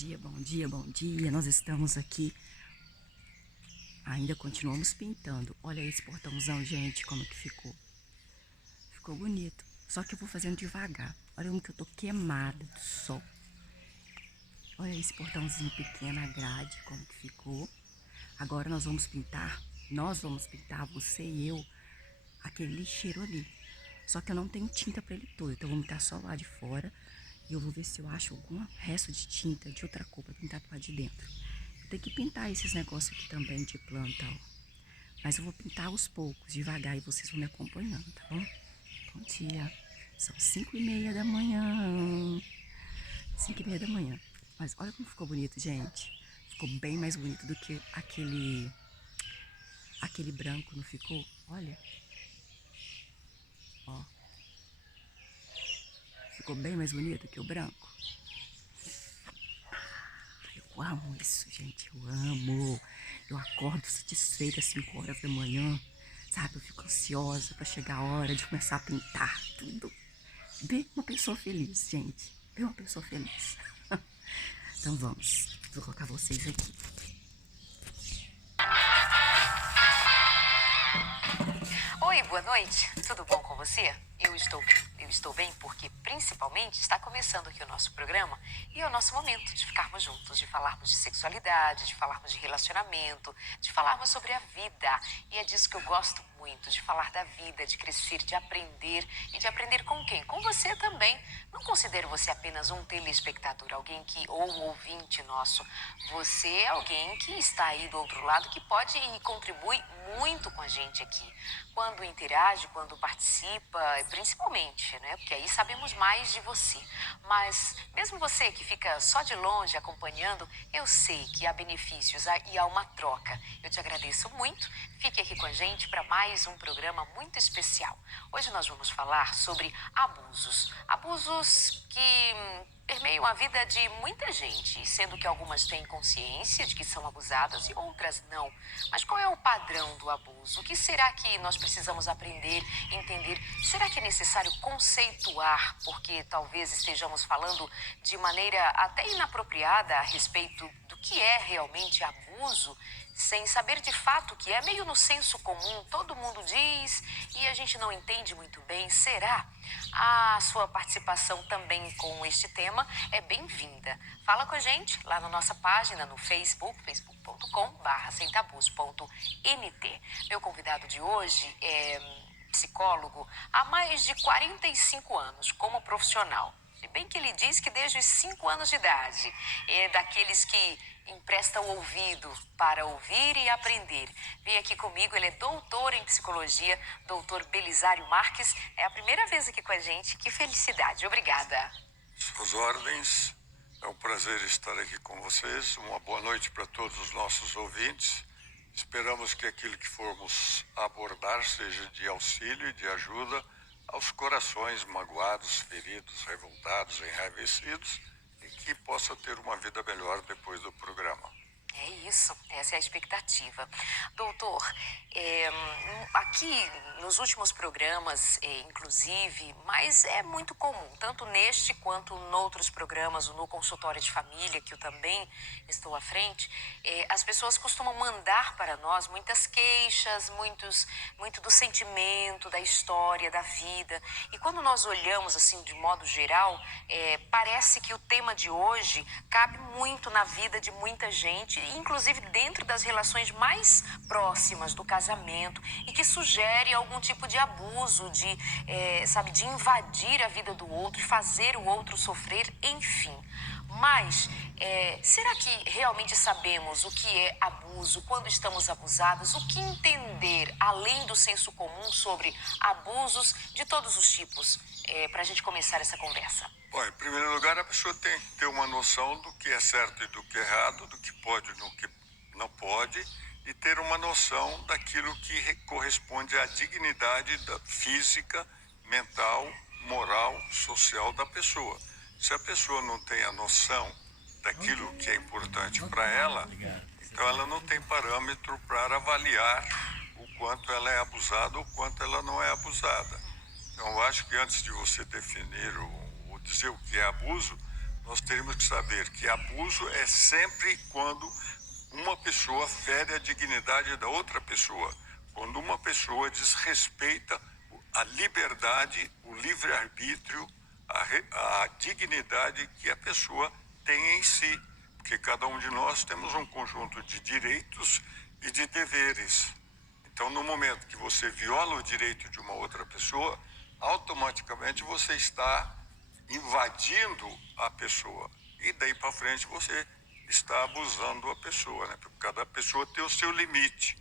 Bom dia, bom dia. Nós estamos aqui, ainda continuamos pintando. Olha esse portãozão, gente, como que ficou. Ficou bonito, só que eu vou fazendo devagar. Olha como que eu tô queimada do sol. Olha esse portãozinho pequeno, a grade, como que ficou. Agora nós vamos pintar, você e eu, aquele lixeiro ali. Só que eu não tenho tinta para ele todo, então eu vou pintar só lá de fora. E eu vou ver se eu acho algum resto de tinta de outra cor pra pintar pro lado de dentro. Eu tenho que pintar esses negócios aqui também de planta, ó. Mas eu vou pintar aos poucos, devagar, e vocês vão me acompanhando, tá bom? Bom dia. São 5h30 da manhã. 5h30 da manhã. Mas olha como ficou bonito, gente. Ficou bem mais bonito do que aquele branco, não ficou? Olha. Ó. Ficou bem mais bonito que o branco. Eu amo isso, gente. Eu amo. Eu acordo satisfeita às 5 horas da manhã. Sabe? Eu fico ansiosa pra chegar a hora de começar a pintar tudo. Ver uma pessoa feliz, gente. Ver uma pessoa feliz. Então vamos. Vou colocar vocês aqui. Oi, boa noite. Tudo bom com você? Eu estou bem porque, principalmente, está começando aqui o nosso programa e é o nosso momento de ficarmos juntos, de falarmos de sexualidade, de falarmos de relacionamento, de falarmos sobre a vida. E é disso que eu gosto muito, de falar da vida, de crescer, de aprender. E de aprender com quem? Com você também. Não considero você apenas um telespectador, alguém ou um ouvinte nosso. Você é alguém que está aí do outro lado, que pode e contribui muito com a gente aqui. Quando interage, quando participa, principalmente, né? Porque aí sabemos mais de você. Mas mesmo você que fica só de longe acompanhando, eu sei que há benefícios e há uma troca. Eu te agradeço muito. Fique aqui com a gente para mais um programa muito especial. Hoje nós vamos falar sobre abusos. Abusos que permeiam a vida de muita gente, sendo que algumas têm consciência de que são abusadas e outras não. Mas qual é o padrão do abuso? O que será que nós precisamos aprender, entender? Será que é necessário conceituar, porque talvez estejamos falando de maneira até inapropriada a respeito do que é realmente abuso, sem saber de fato o que é, meio no senso comum, todo mundo diz e a gente não entende muito bem. Será? A sua participação também com este tema é bem-vinda. Fala com a gente lá na nossa página no Facebook, facebook.com/semtabus.nt. Meu convidado de hoje é psicólogo há mais de 45 anos como profissional. Se bem que ele diz que desde os 5 anos de idade é daqueles que empresta o ouvido para ouvir e aprender. Vem aqui comigo, ele é doutor em psicologia, doutor Belisário Marques. É a primeira vez aqui com a gente. Que felicidade. Obrigada. Suas ordens. É um prazer estar aqui com vocês. Uma boa noite para todos os nossos ouvintes. Esperamos que aquilo que formos abordar seja de auxílio e de ajuda aos corações magoados, feridos, revoltados, enraivecidos e que possa ter uma vida melhor depois do programa. É isso, essa é a expectativa. Doutor, aqui nos últimos programas, inclusive, mas é muito comum, tanto neste quanto noutros programas, no consultório de família, que eu também estou à frente, as pessoas costumam mandar para nós muitas queixas, muito do sentimento, da história, da vida. E quando nós olhamos assim de modo geral, parece que o tema de hoje cabe muito na vida de muita gente, inclusive dentro das relações mais próximas do casamento, e que sugere algum tipo de abuso, de invadir a vida do outro e fazer o outro sofrer, enfim. Mas será que realmente sabemos o que é abuso, quando estamos abusadas? O que entender, além do senso comum, sobre abusos de todos os tipos, para a gente começar essa conversa? Bom, em primeiro lugar, a pessoa tem que ter uma noção do que é certo e do que é errado, do que pode e do que não pode, e ter uma noção daquilo que corresponde à dignidade física, mental, moral, social da pessoa. Se a pessoa não tem a noção daquilo que é importante para ela, então ela não tem parâmetro para avaliar o quanto ela é abusada ou o quanto ela não é abusada. Então, eu acho que antes de você definir ou dizer o que é abuso, nós teríamos que saber que abuso é sempre quando uma pessoa fere a dignidade da outra pessoa, quando uma pessoa desrespeita a liberdade, o livre-arbítrio, a dignidade que a pessoa tem em si. Porque cada um de nós temos um conjunto de direitos e de deveres. Então, no momento que você viola o direito de uma outra pessoa, automaticamente você está invadindo a pessoa. E daí para frente você está abusando a pessoa, né? Porque cada pessoa tem o seu limite.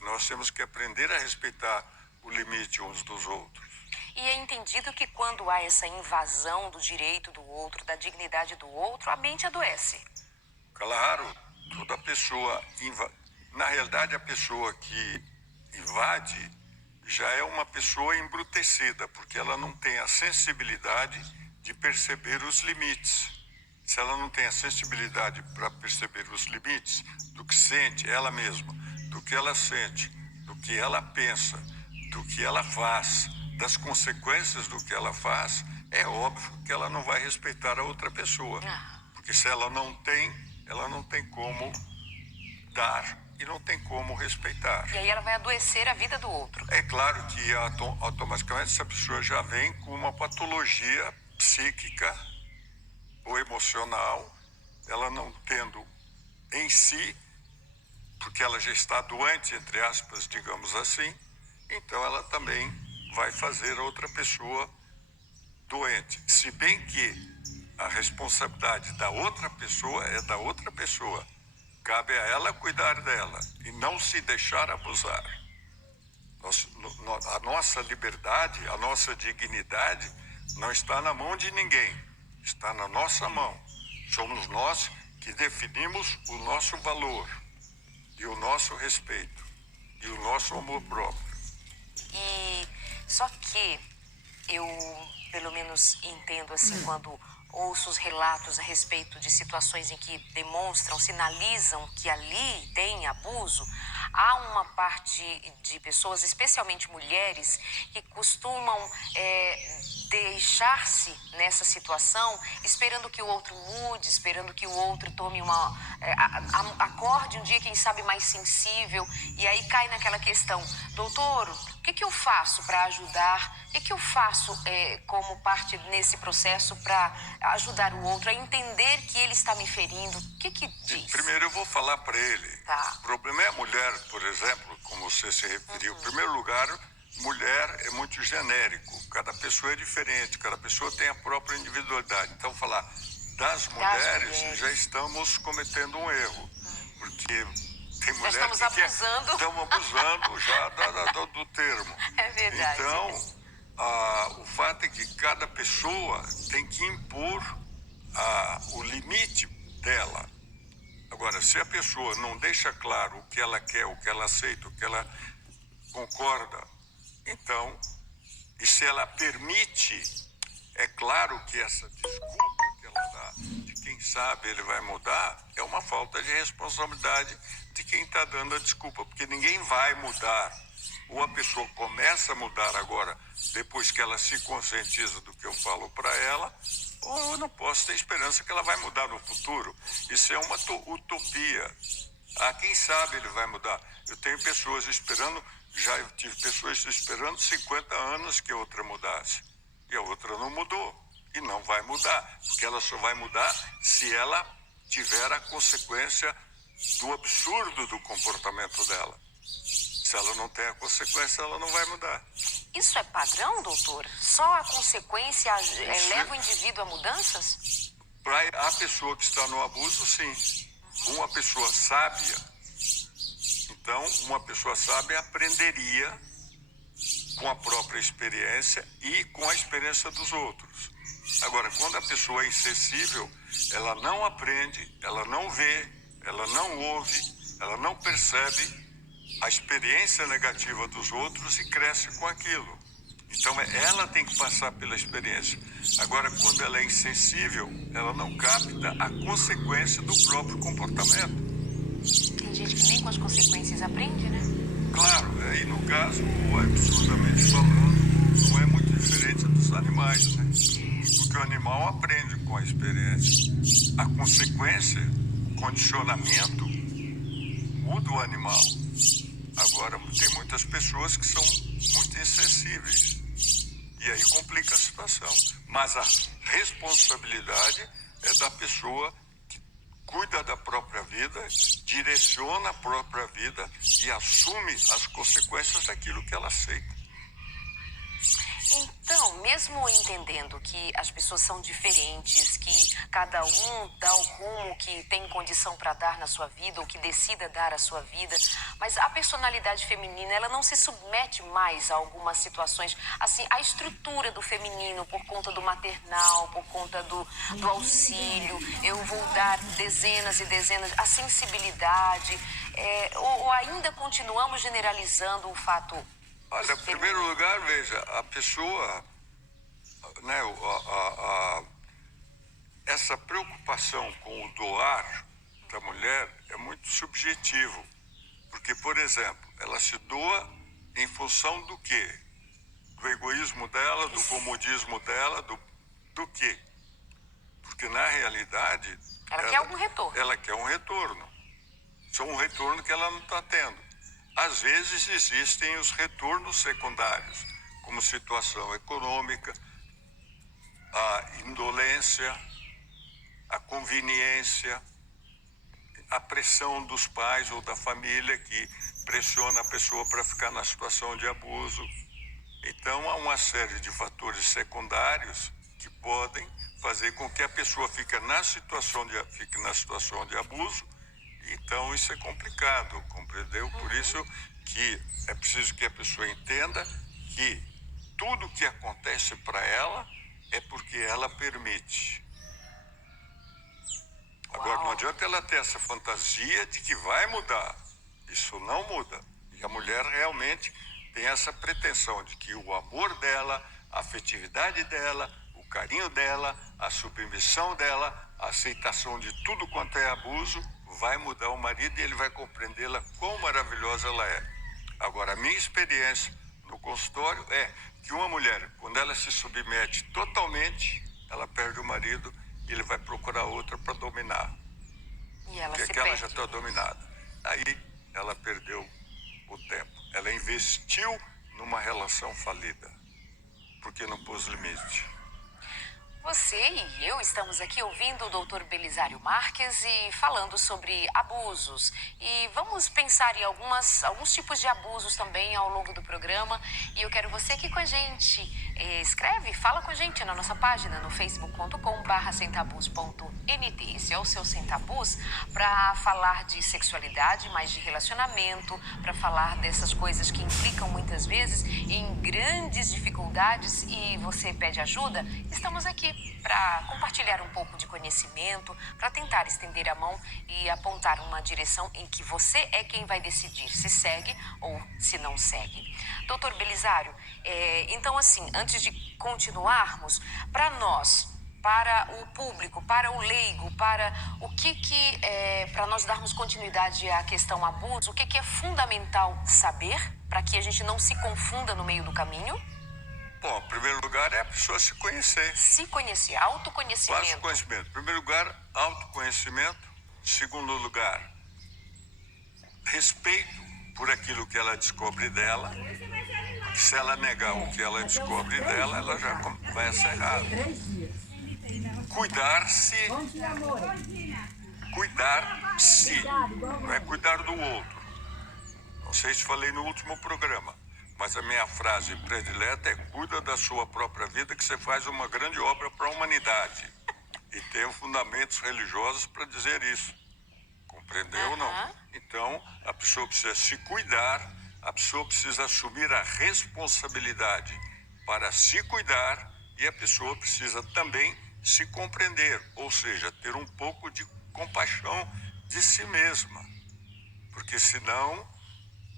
Nós temos que aprender a respeitar o limite uns dos outros. E é entendido que quando há essa invasão do direito do outro, da dignidade do outro, a mente adoece. Claro, toda pessoa... Na realidade, a pessoa que invade já é uma pessoa embrutecida, porque ela não tem a sensibilidade de perceber os limites. Se ela não tem a sensibilidade para perceber os limites do que sente ela mesma, do que ela sente, do que ela pensa, do que ela faz, das consequências do que ela faz, é óbvio que ela não vai respeitar a outra pessoa. Porque se ela não tem como dar e não tem como respeitar. E aí ela vai adoecer a vida do outro. É claro que automaticamente essa pessoa já vem com uma patologia psíquica ou emocional, ela não tendo em si, porque ela já está doente, entre aspas, digamos assim, então ela também vai fazer a outra pessoa doente. Se bem que a responsabilidade da outra pessoa é da outra pessoa. Cabe a ela cuidar dela e não se deixar abusar. A nossa liberdade, a nossa dignidade não está na mão de ninguém, está na nossa mão. Somos nós que definimos o nosso valor e o nosso respeito e o nosso amor próprio. E só que eu, pelo menos, entendo assim, quando ouço os relatos a respeito de situações em que demonstram, sinalizam que ali tem abuso, há uma parte de pessoas, especialmente mulheres, que costumam deixar-se nessa situação, esperando que o outro mude, esperando que o outro tome acorde um dia, quem sabe, mais sensível, e aí cai naquela questão: doutor, o que eu faço para ajudar? O que eu faço como parte nesse processo para ajudar o outro a entender que ele está me ferindo? O que diz? Primeiro eu vou falar para ele. Tá. O problema é a mulher, por exemplo, como você se referiu. Em primeiro lugar, mulher é muito genérico. Cada pessoa é diferente, cada pessoa tem a própria individualidade. Então, falar das mulheres, já estamos cometendo um erro. Porque tem mulher estamos que abusando. Estamos abusando já do termo. É verdade. Então, o fato é que cada pessoa tem que impor o limite dela. Agora, se a pessoa não deixa claro o que ela quer, o que ela aceita, o que ela concorda, então, e se ela permite, é claro que essa desculpa que ela dá, de quem sabe ele vai mudar, é uma falta de responsabilidade de quem está dando a desculpa, porque ninguém vai mudar. Ou a pessoa começa a mudar agora, depois que ela se conscientiza do que eu falo para ela, ou eu não posso ter esperança que ela vai mudar no futuro. Isso é uma utopia. Quem sabe ele vai mudar. Eu tenho pessoas esperando, já tive pessoas esperando 50 anos que a outra mudasse. E a outra não mudou. E não vai mudar, porque ela só vai mudar se ela tiver a consequência do absurdo do comportamento dela. Se ela não tem a consequência, ela não vai mudar. Isso é padrão, doutor? Só a consequência leva o indivíduo a mudanças? Para a pessoa que está no abuso, sim. Uma pessoa sábia, então, uma pessoa sábia aprenderia com a própria experiência e com a experiência dos outros. Agora, quando a pessoa é insensível, ela não aprende, ela não vê, ela não ouve, ela não percebe a experiência negativa dos outros e cresce com aquilo. Então, ela tem que passar pela experiência. Agora, quando ela é insensível, ela não capta a consequência do próprio comportamento. Tem gente que nem com as consequências aprende, né? Claro, e no caso, absurdamente falando, não é muito diferente dos animais, né? Porque que o animal aprende com a experiência. A consequência, o condicionamento, muda o animal. Agora, tem muitas pessoas que são muito insensíveis. E aí complica a situação. Mas a responsabilidade é da pessoa que cuida da própria vida, direciona a própria vida e assume as consequências daquilo que ela aceita. Então, mesmo entendendo que as pessoas são diferentes, que cada um dá o rumo que tem condição para dar na sua vida, ou que decida dar à sua vida, mas a personalidade feminina, ela não se submete mais a algumas situações, assim, a estrutura do feminino, por conta do maternal, por conta do auxílio, eu vou dar dezenas e dezenas, a sensibilidade, ou ainda continuamos generalizando o fato. Olha, em primeiro lugar, veja, a pessoa, né, essa preocupação com o doar da mulher é muito subjetivo. Porque, por exemplo, ela se doa em função do quê? Do egoísmo dela, do comodismo dela, do quê? Porque, na realidade... Ela quer algum retorno. Ela quer um retorno. Só um retorno que ela não está tendo. Às vezes existem os retornos secundários, como situação econômica, a indolência, a conveniência, a pressão dos pais ou da família que pressiona a pessoa para ficar na situação de abuso. Então, há uma série de fatores secundários que podem fazer com que a pessoa fique na situação de abuso. Então, isso é complicado, compreendeu? Por isso que é preciso que a pessoa entenda que tudo que acontece para ela é porque ela permite. Agora, não adianta ela ter essa fantasia de que vai mudar. Isso não muda. E a mulher realmente tem essa pretensão de que o amor dela, a afetividade dela, o carinho dela, a submissão dela, a aceitação de tudo quanto é abuso, vai mudar o marido e ele vai compreendê-la quão maravilhosa ela é. Agora, a minha experiência no consultório é que uma mulher, quando ela se submete totalmente, ela perde o marido e ele vai procurar outra para dominar. E ela Porque se aquela perde. já está dominada. Aí ela perdeu o tempo. Ela investiu numa relação falida, porque não pôs limite. Você e eu estamos aqui ouvindo o Dr. Belisário Marques e falando sobre abusos. E vamos pensar em alguns tipos de abusos também ao longo do programa. E eu quero você aqui com a gente. Escreve, fala com a gente na nossa página no facebook.com/semtabus.nt. Esse é o seu Sem Tabus para falar de sexualidade, mas de relacionamento, para falar dessas coisas que implicam muitas vezes em grandes dificuldades e você pede ajuda. Estamos aqui para compartilhar um pouco de conhecimento, para tentar estender a mão e apontar uma direção em que você é quem vai decidir se segue ou se não segue. Doutor Belisário, então assim, antes de continuarmos, para nós, para o público, para o leigo, para o para nós darmos continuidade à questão abuso, o que é fundamental saber para que a gente não se confunda no meio do caminho? Bom, em primeiro lugar é a pessoa se conhecer. Se conhecer, autoconhecimento. Autoconhecimento. Em primeiro lugar, autoconhecimento. Em segundo lugar, respeito por aquilo que ela descobre dela. Se ela negar o que ela descobre dela, ela já começa errado. Cuidar-se. Cuidar-se. Não é cuidar do outro. Não sei se falei no último programa. Mas a minha frase predileta é: cuida da sua própria vida, que você faz uma grande obra para a humanidade. E tenho fundamentos religiosos para dizer isso. Compreendeu ou não? Então, a pessoa precisa se cuidar, a pessoa precisa assumir a responsabilidade para se cuidar e a pessoa precisa também se compreender, ou seja, ter um pouco de compaixão de si mesma. Porque senão,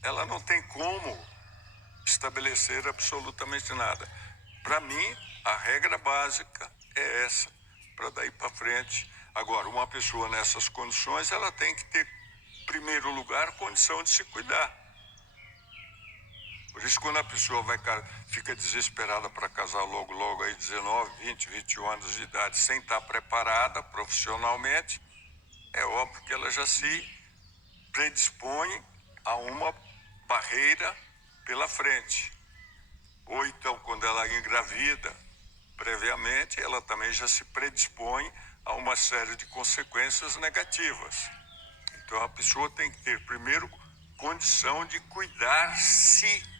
ela não tem como estabelecer absolutamente nada. Para mim, a regra básica é essa, para daí para frente. Agora, uma pessoa nessas condições, ela tem que ter, em primeiro lugar, condição de se cuidar. Por isso, quando a pessoa fica desesperada para casar logo aí 19, 20, 21 anos de idade, sem estar preparada profissionalmente, é óbvio que ela já se predispõe a uma barreira pela frente. Ou então, quando ela engravida previamente, ela também já se predispõe a uma série de consequências negativas. Então, a pessoa tem que ter, primeiro, condição de cuidar-se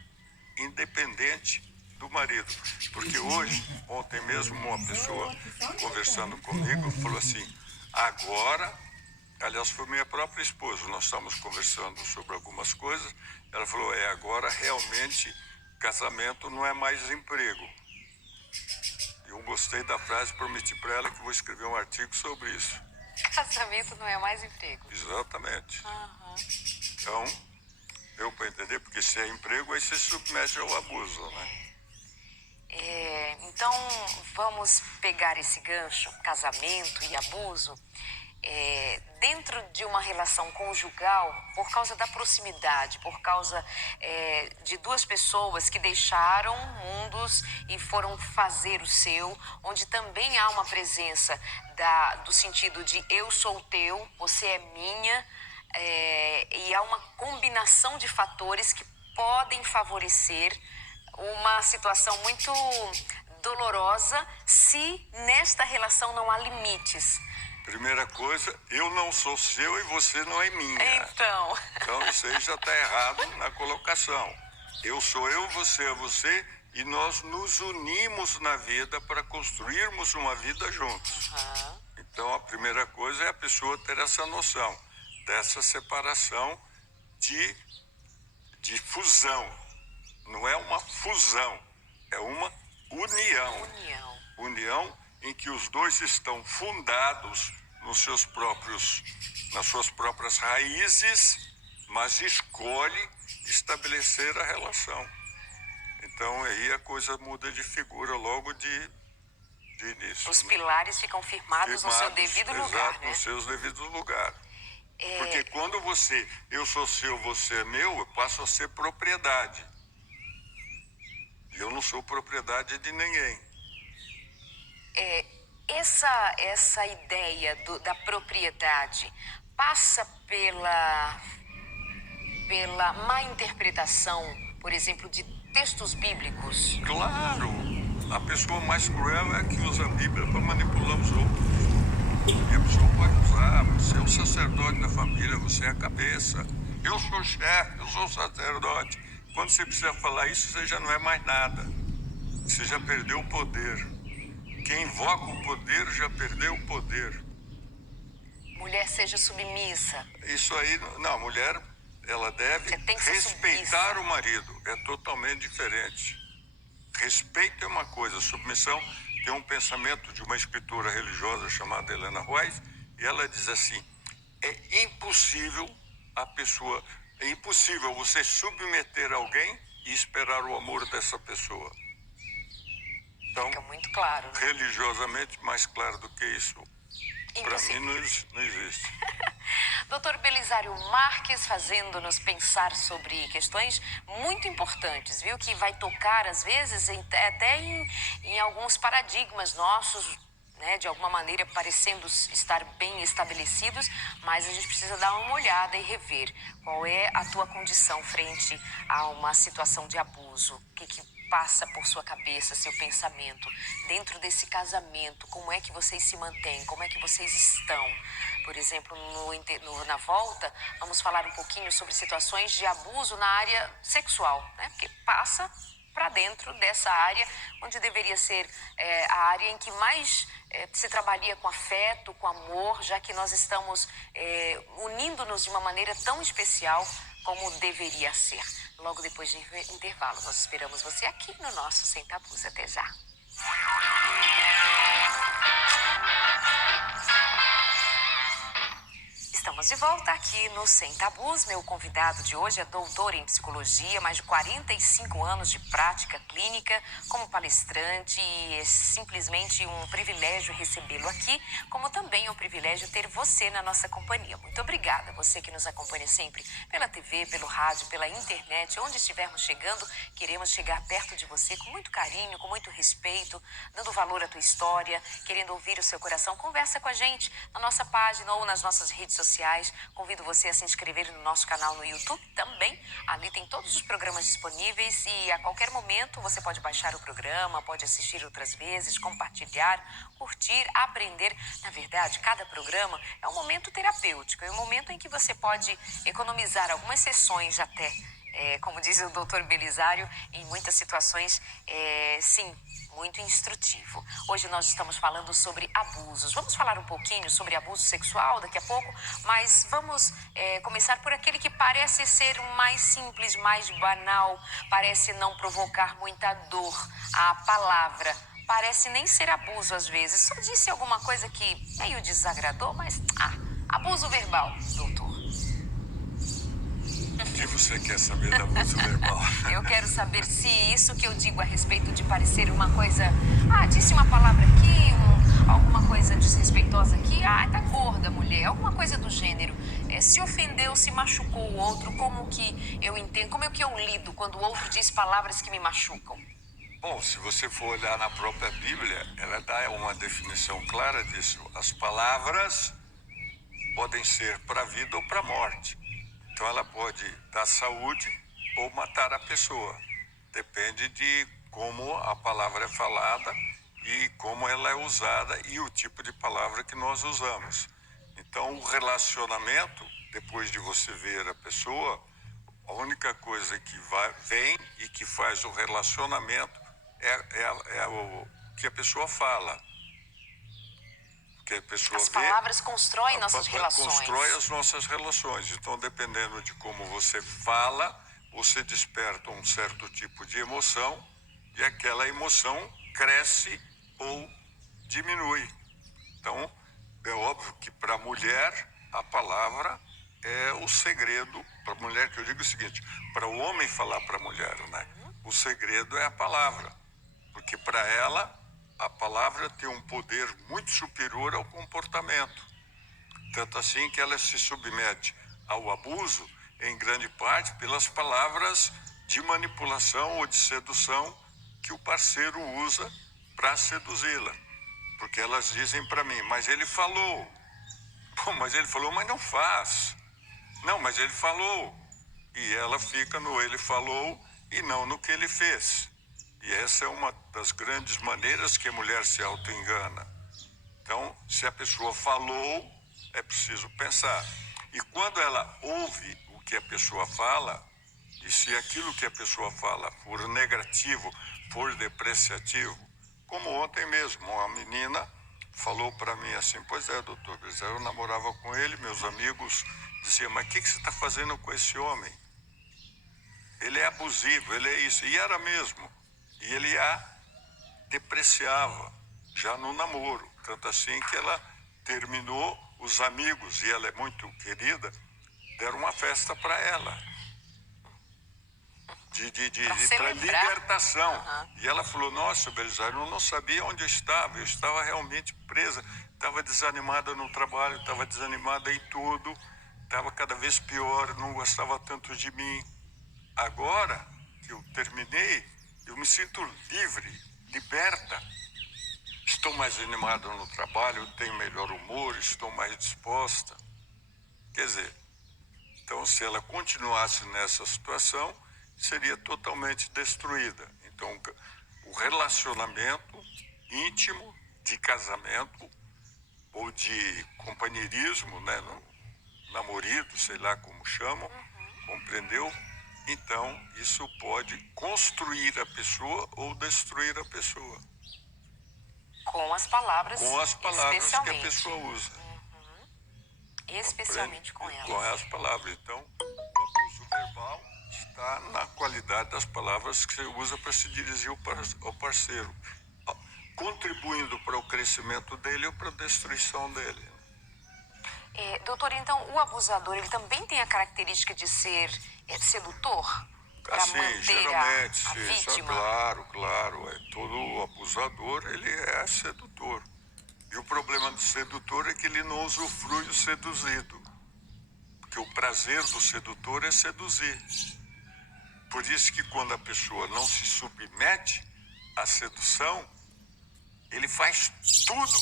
independente do marido. Porque hoje, ontem mesmo, uma pessoa conversando comigo falou assim, agora, aliás, foi minha própria esposa, nós estávamos conversando sobre algumas coisas, ela falou, agora realmente casamento não é mais emprego. Eu gostei da frase, prometi para ela que vou escrever um artigo sobre isso. Casamento não é mais emprego. Exatamente. Aham. Então, deu para entender, porque se é emprego, aí se submete ao abuso, né? Então, vamos pegar esse gancho, casamento e abuso, dentro de uma relação conjugal, por causa da proximidade, por causa de duas pessoas que deixaram mundos e foram fazer o seu, onde também há uma presença do sentido de eu sou teu, você é minha, e há uma combinação de fatores que podem favorecer uma situação muito dolorosa se nesta relação não há limites. Primeira coisa, eu não sou seu e você não é minha. Então isso aí já está errado na colocação. Eu sou eu, você é você e nós nos unimos na vida para construirmos uma vida juntos. Uhum. Então a primeira coisa é a pessoa ter essa noção dessa separação de fusão. Não é uma fusão, é uma união. União em que os dois estão fundados nas suas próprias raízes, mas escolhe estabelecer a relação. Então aí a coisa muda de figura logo de início. Os pilares ficam firmados no seu devido lugar, exato, né? nos seus devidos lugares. Porque quando eu sou seu, você é meu, eu passo a ser propriedade. E eu não sou propriedade de ninguém. Essa ideia da propriedade passa pela má interpretação, por exemplo, de textos bíblicos? Claro! A pessoa mais cruel é a que usa a Bíblia para manipular os outros. E a pessoa pode usar, você é o sacerdote da família, você é a cabeça. Eu sou o chefe, eu sou o sacerdote. Quando você precisa falar isso, você já não é mais nada. Você já perdeu o poder. Quem invoca o poder já perdeu o poder. Mulher seja submissa. Isso aí, não, a mulher, ela deve respeitar o marido. É totalmente diferente. Respeito é uma coisa, submissão tem um pensamento de uma escritora religiosa chamada Helena Weiss, e ela diz assim, é impossível você submeter alguém e esperar o amor dessa pessoa. Então, fica muito claro, né? Religiosamente, mais claro do que isso, para mim não existe. Doutor Belisário Marques, fazendo-nos pensar sobre questões muito importantes, viu? Que vai tocar, às vezes, até em alguns paradigmas nossos, né? De alguma maneira parecendo estar bem estabelecidos, mas a gente precisa dar uma olhada e rever qual é a tua condição frente a uma situação de abuso. O que passa por sua cabeça, seu pensamento, dentro desse casamento, como é que vocês se mantêm, como é que vocês estão. Por exemplo, na volta, vamos falar um pouquinho sobre situações de abuso na área sexual, né? Porque passa para dentro dessa área, onde deveria ser a área em que mais se trabalha com afeto, com amor, já que nós estamos unindo-nos de uma maneira tão especial como deveria ser. Logo depois de intervalo, nós esperamos você aqui no nosso Sem Tabus. Até já. Estamos de volta aqui no Sem Tabus. Meu convidado de hoje é doutor em psicologia, mais de 45 anos de prática clínica como palestrante, e é simplesmente um privilégio recebê-lo aqui, como também é um privilégio ter você na nossa companhia. Muito obrigada, você que nos acompanha sempre pela TV, pelo rádio, pela internet, onde estivermos chegando, queremos chegar perto de você com muito carinho, com muito respeito, dando valor à tua história, querendo ouvir o seu coração. Conversa com a gente na nossa página ou nas nossas redes sociais. Convido você a se inscrever no nosso canal no YouTube também. Ali tem todos os programas disponíveis e a qualquer momento você pode baixar o programa, pode assistir outras vezes, compartilhar, curtir, aprender. Na verdade, cada programa é um momento terapêutico, é um momento em que você pode economizar algumas sessões até. Como diz o doutor Belisário, em muitas situações, sim, muito instrutivo. Hoje nós estamos falando sobre abusos. Vamos falar um pouquinho sobre abuso sexual daqui a pouco, mas vamos começar por aquele que parece ser o mais simples, mais banal, parece não provocar muita dor. A palavra parece nem ser abuso às vezes, só disse alguma coisa que meio desagradou, mas abuso verbal, doutor. O que você quer saber da abuso verbal? Eu quero saber se isso que eu digo a respeito de parecer uma coisa... disse uma palavra aqui, alguma coisa desrespeitosa aqui. Tá gorda, mulher. Alguma coisa do gênero. Se ofendeu, se machucou o outro, como que eu entendo? Como é que eu lido quando o outro diz palavras que me machucam? Bom, se você for olhar na própria Bíblia, ela dá uma definição clara disso. As palavras podem ser para a vida ou para a morte. Então ela pode dar saúde ou matar a pessoa. Depende de como a palavra é falada e como ela é usada e o tipo de palavra que nós usamos. Então o relacionamento, depois de você ver a pessoa, a única coisa que vem e que faz o relacionamento é o que a pessoa fala. Que a pessoa As palavras constroem nossas relações. Constrói as nossas relações. Então, dependendo de como você fala, você desperta um certo tipo de emoção e aquela emoção cresce ou diminui. Então, é óbvio que para a mulher, a palavra é o segredo. Para a mulher, que eu digo o seguinte, para o homem falar para a mulher, né? O segredo é a palavra. Porque para ela, a palavra tem um poder muito superior ao comportamento. Tanto assim que ela se submete ao abuso, em grande parte, pelas palavras de manipulação ou de sedução que o parceiro usa para seduzi-la. Porque elas dizem para mim, mas ele falou. Pô, mas ele falou, mas não faz. Não, mas ele falou. E ela fica no ele falou e não no que ele fez. E essa é uma das grandes maneiras que a mulher se auto-engana. Então, se a pessoa falou, é preciso pensar. E quando ela ouve o que a pessoa fala, e se aquilo que a pessoa fala for negativo, for depreciativo, como ontem mesmo, uma menina falou para mim assim, pois é, doutor, eu namorava com ele, meus amigos diziam, mas o que você está fazendo com esse homem? Ele é abusivo, ele é isso. E era mesmo. E ele a depreciava, já no namoro. Tanto assim que ela terminou, os amigos, e ela é muito querida, deram uma festa para ela. Para libertação. Uhum. E ela falou, nossa, Belisário, eu não sabia onde eu estava realmente presa, estava desanimada no trabalho, estava desanimada em tudo, estava cada vez pior, não gostava tanto de mim. Agora que eu terminei, eu me sinto livre, liberta. Estou mais animada no trabalho, tenho melhor humor, estou mais disposta. Quer dizer, então se ela continuasse nessa situação, seria totalmente destruída. Então o relacionamento íntimo de casamento ou de companheirismo, né, namorido, sei lá como chamam, compreendeu? Então, isso pode construir a pessoa ou destruir a pessoa. Com as palavras, que a pessoa usa. Especialmente com elas. Com as palavras. Então, o abuso verbal está na qualidade das palavras que você usa para se dirigir ao parceiro, contribuindo para o crescimento dele ou para a destruição dele. Doutor, então o abusador, ele também tem a característica de ser sedutor? Para Assim, manter geralmente, a sim, vítima? claro. Todo abusador, ele é sedutor. E o problema do sedutor é que ele não usufrui o seduzido. Porque o prazer do sedutor é seduzir. Por isso que quando a pessoa não se submete à sedução, ele faz tudo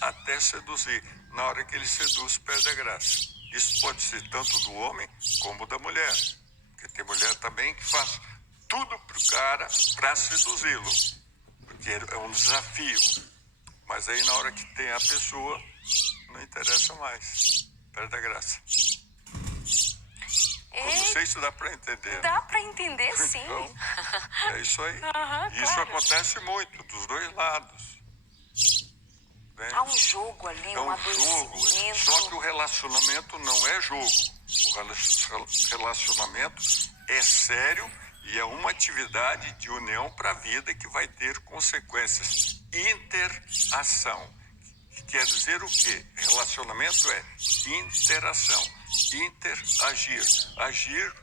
até seduzir. Na hora que ele seduz, perde a graça. Isso pode ser tanto do homem como da mulher. Porque tem mulher também que faz tudo pro cara para seduzi-lo. Porque é um desafio. Mas aí na hora que tem a pessoa, não interessa mais. Perde a graça. Não sei se dá para entender. Dá para entender, sim. Então, é isso aí. Isso claro. acontece muito, dos dois lados. Né? Há um jogo ali, É um um jogo, adoecimento. só que o relacionamento não é jogo. O relacionamento é sério e é uma atividade de união para a vida que vai ter consequências. Interação. Que quer dizer o quê? Relacionamento é interação. Interagir. Agir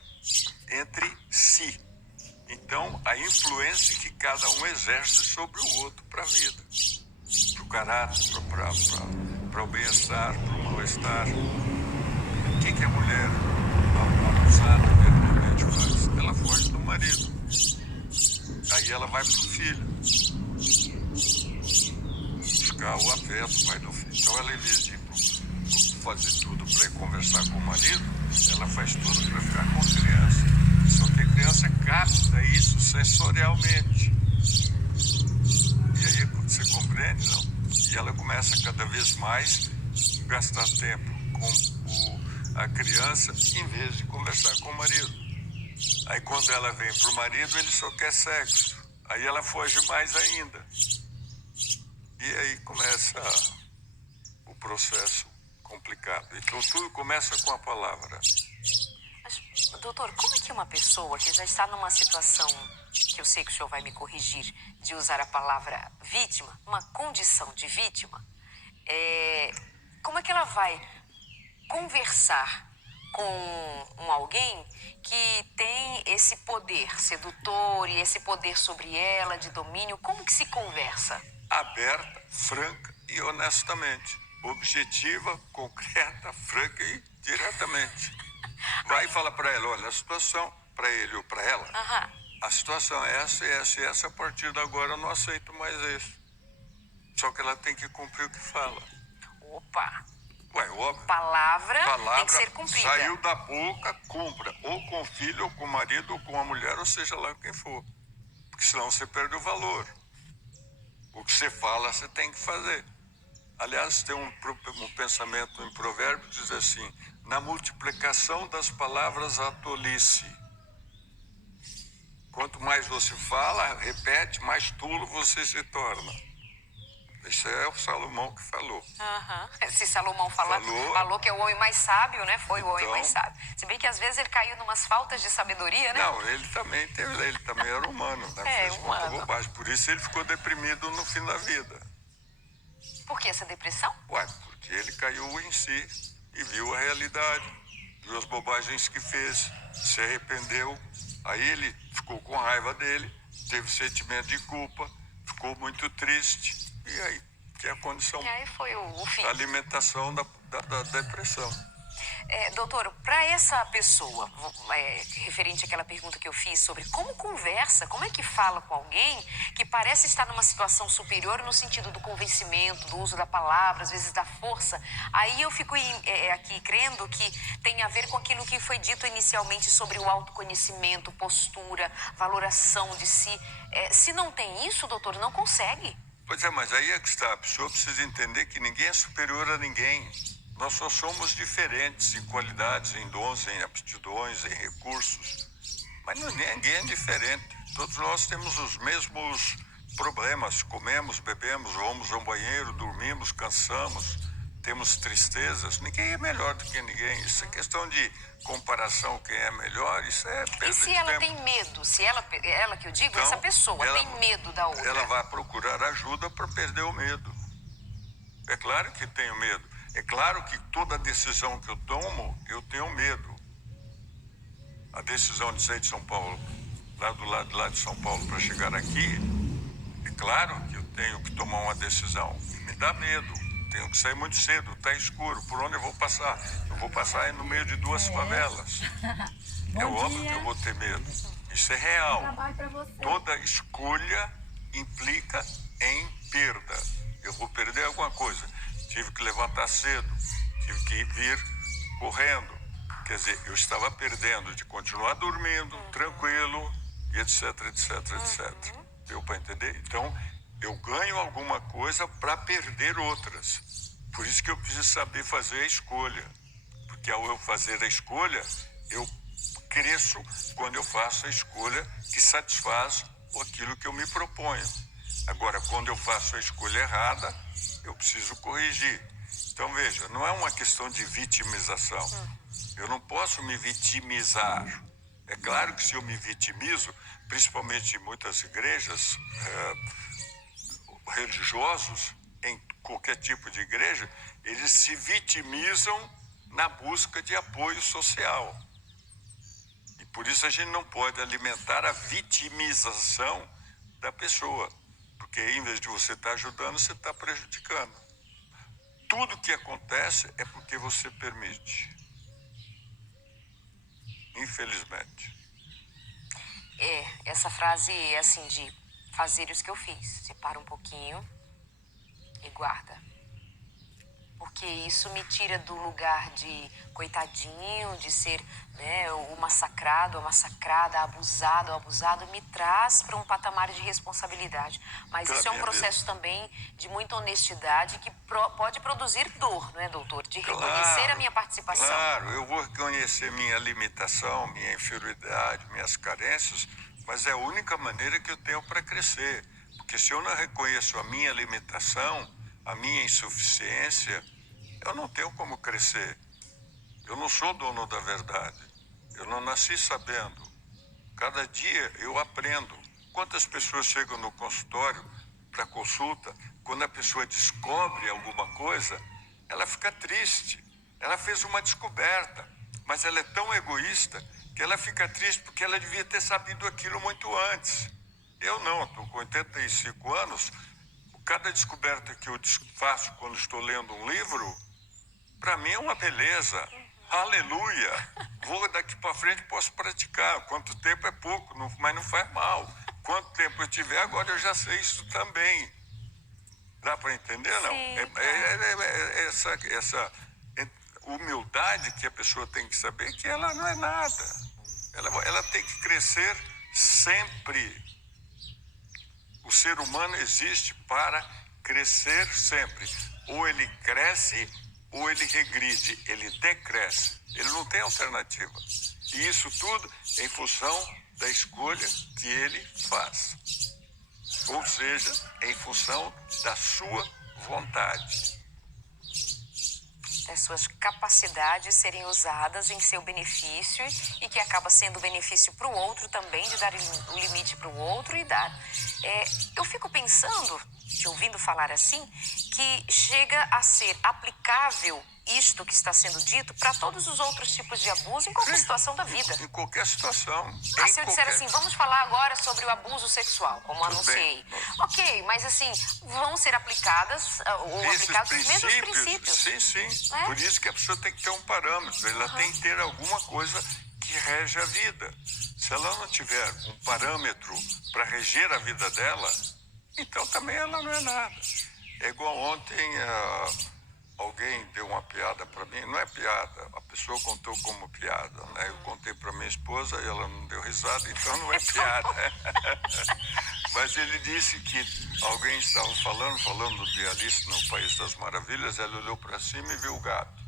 entre si. Então, a influência que cada um exerce sobre o outro para a vida. Para o caráter, para o bem-estar, para o mal-estar. O que a mulher abusada normalmente faz? Ela foge do marido. Aí ela vai para o filho. Buscar o afeto, vai do filho. Então ela, em vez de fazer tudo para ir conversar com o marido, ela faz tudo para ficar com a criança. Só que a criança capta isso sensorialmente. E aí você compreende, não? E ela começa cada vez mais a gastar tempo com a criança em vez de conversar com o marido. Aí quando ela vem pro marido, ele só quer sexo. Aí ela foge mais ainda. E aí começa o processo complicado. Então tudo começa com a palavra. Mas, doutor, como é que uma pessoa que já está numa situação, que eu sei que o senhor vai me corrigir, de usar a palavra vítima, uma condição de vítima, como é que ela vai conversar com alguém que tem esse poder sedutor e esse poder sobre ela, de domínio? Como que se conversa? Aberta, franca e honestamente. Objetiva, concreta, franca e diretamente. Vai e fala para ela, olha, a situação, para ele ou para ela, a situação é essa, essa e essa, a partir de agora eu não aceito mais isso. Só que ela tem que cumprir o que fala. Opa! Ué, óbvio. Palavra tem que ser cumprida. Saiu da boca, cumpra. Ou com o filho, ou com o marido, ou com a mulher, ou seja lá quem for. Porque senão você perde o valor. O que você fala, você tem que fazer. Aliás, tem um pensamento em provérbio que diz assim, na multiplicação das palavras há tolice. Quanto mais você fala, repete, mais tolo você se torna. Isso é o Salomão que falou. Se Salomão falou que é o homem mais sábio, né? Foi o homem mais sábio. Se bem que às vezes ele caiu numas faltas de sabedoria, né? Não, ele também era humano, né? Fez muita bobagem. Por isso ele ficou deprimido no fim da vida. Por que essa depressão? Ué, porque ele caiu em si e viu a realidade, viu as bobagens que fez, se arrependeu. Aí ele ficou com raiva dele, teve sentimento de culpa, ficou muito triste. E aí, que é a condição E aí foi o fim. da alimentação da depressão. Doutor, para essa pessoa, referente àquela pergunta que eu fiz sobre como conversa, como é que fala com alguém que parece estar numa situação superior no sentido do convencimento, do uso da palavra, às vezes da força, aí eu fico aqui crendo que tem a ver com aquilo que foi dito inicialmente sobre o autoconhecimento, postura, valoração de si. Se não tem isso, doutor, não consegue. Pois é, mas aí é que está. A pessoa precisa entender que ninguém é superior a ninguém. Nós só somos diferentes em qualidades, em dons, em aptidões, em recursos. Mas ninguém é diferente. Todos nós temos os mesmos problemas. Comemos, bebemos, vamos ao banheiro, dormimos, cansamos, temos tristezas. Ninguém é melhor do que ninguém. Isso é questão de comparação, quem é melhor, isso é perda de tempo. E se ela tem medo? Se ela que eu digo, então, essa pessoa tem medo da outra. Ela vai procurar ajuda para perder o medo. É claro que tenho medo. É claro que toda decisão que eu tomo, eu tenho medo. A decisão de sair de São Paulo, lá do lado de lá de São Paulo, para chegar aqui, é claro que eu tenho que tomar uma decisão. Me dá medo. Tenho que sair muito cedo, está escuro. Por onde eu vou passar? Eu vou passar aí no meio de duas favelas. É óbvio que eu vou ter medo. Isso é real. Toda escolha implica em perda. Eu vou perder alguma coisa. Tive que levantar cedo, tive que vir correndo. Quer dizer, eu estava perdendo de continuar dormindo, tranquilo, e etc, etc, etc. Deu para entender? Então, eu ganho alguma coisa para perder outras. Por isso que eu preciso saber fazer a escolha. Porque ao eu fazer a escolha, eu cresço quando eu faço a escolha que satisfaz aquilo que eu me proponho. Agora, quando eu faço a escolha errada, eu preciso corrigir. Então, veja, não é uma questão de vitimização. Eu não posso me vitimizar. É claro que se eu me vitimizo, principalmente em muitas igrejas, religiosos, em qualquer tipo de igreja, eles se vitimizam na busca de apoio social. E por isso a gente não pode alimentar a vitimização da pessoa, porque em vez de você estar ajudando, você está prejudicando. Tudo que acontece é porque você permite. Infelizmente. Essa frase é assim de fazer isso que eu fiz. Separa um pouquinho e guarda. Porque isso me tira do lugar de coitadinho, de ser, né, o massacrado, a massacrada, a abusado, o abusado, me traz para um patamar de responsabilidade. Mas isso é um processo também de muita honestidade que pode produzir dor, não é, doutor? De reconhecer a minha participação. Claro, eu vou reconhecer minha limitação, minha inferioridade, minhas carências, mas é a única maneira que eu tenho para crescer. Porque se eu não reconheço a minha limitação, a minha insuficiência, eu não tenho como crescer. Eu não sou dono da verdade. Eu não nasci sabendo. Cada dia eu aprendo. Quantas pessoas chegam no consultório para consulta, quando a pessoa descobre alguma coisa, ela fica triste. Ela fez uma descoberta, mas ela é tão egoísta que ela fica triste porque ela devia ter sabido aquilo muito antes. Eu não, estou com 85 anos. Cada descoberta que eu faço quando estou lendo um livro, para mim é uma beleza. Aleluia! Vou daqui para frente, posso praticar. Quanto tempo é pouco, mas não faz mal. Quanto tempo eu tiver, agora eu já sei isso também. Dá para entender, não? Essa humildade que a pessoa tem que saber que ela não é nada. Ela tem que crescer sempre. O ser humano existe para crescer sempre. Ou ele cresce ou ele regride, ele decresce. Ele não tem alternativa. E isso tudo em função da escolha que ele faz. Ou seja, em função da sua vontade. As suas capacidades serem usadas em seu benefício e que acaba sendo benefício para o outro também, de dar o limite para o outro e dar. Eu fico pensando, te ouvindo falar assim, que chega a ser aplicável isto que está sendo dito para todos os outros tipos de abuso em qualquer situação da vida. Em qualquer situação. Se eu disser assim, vamos falar agora sobre o abuso sexual, como anunciei. Ok, mas assim, vão ser aplicados os mesmos princípios. Sim. Por isso que a pessoa tem que ter um parâmetro. Ela tem que ter alguma coisa que rege a vida. Se ela não tiver um parâmetro para reger a vida dela, então também ela não é nada. É igual ontem... Alguém deu uma piada para mim, não é piada, a pessoa contou como piada, né? Eu contei para minha esposa e ela não deu risada, então não é piada. Mas ele disse que alguém estava falando de Alice no País das Maravilhas, ela olhou para cima e viu o gato.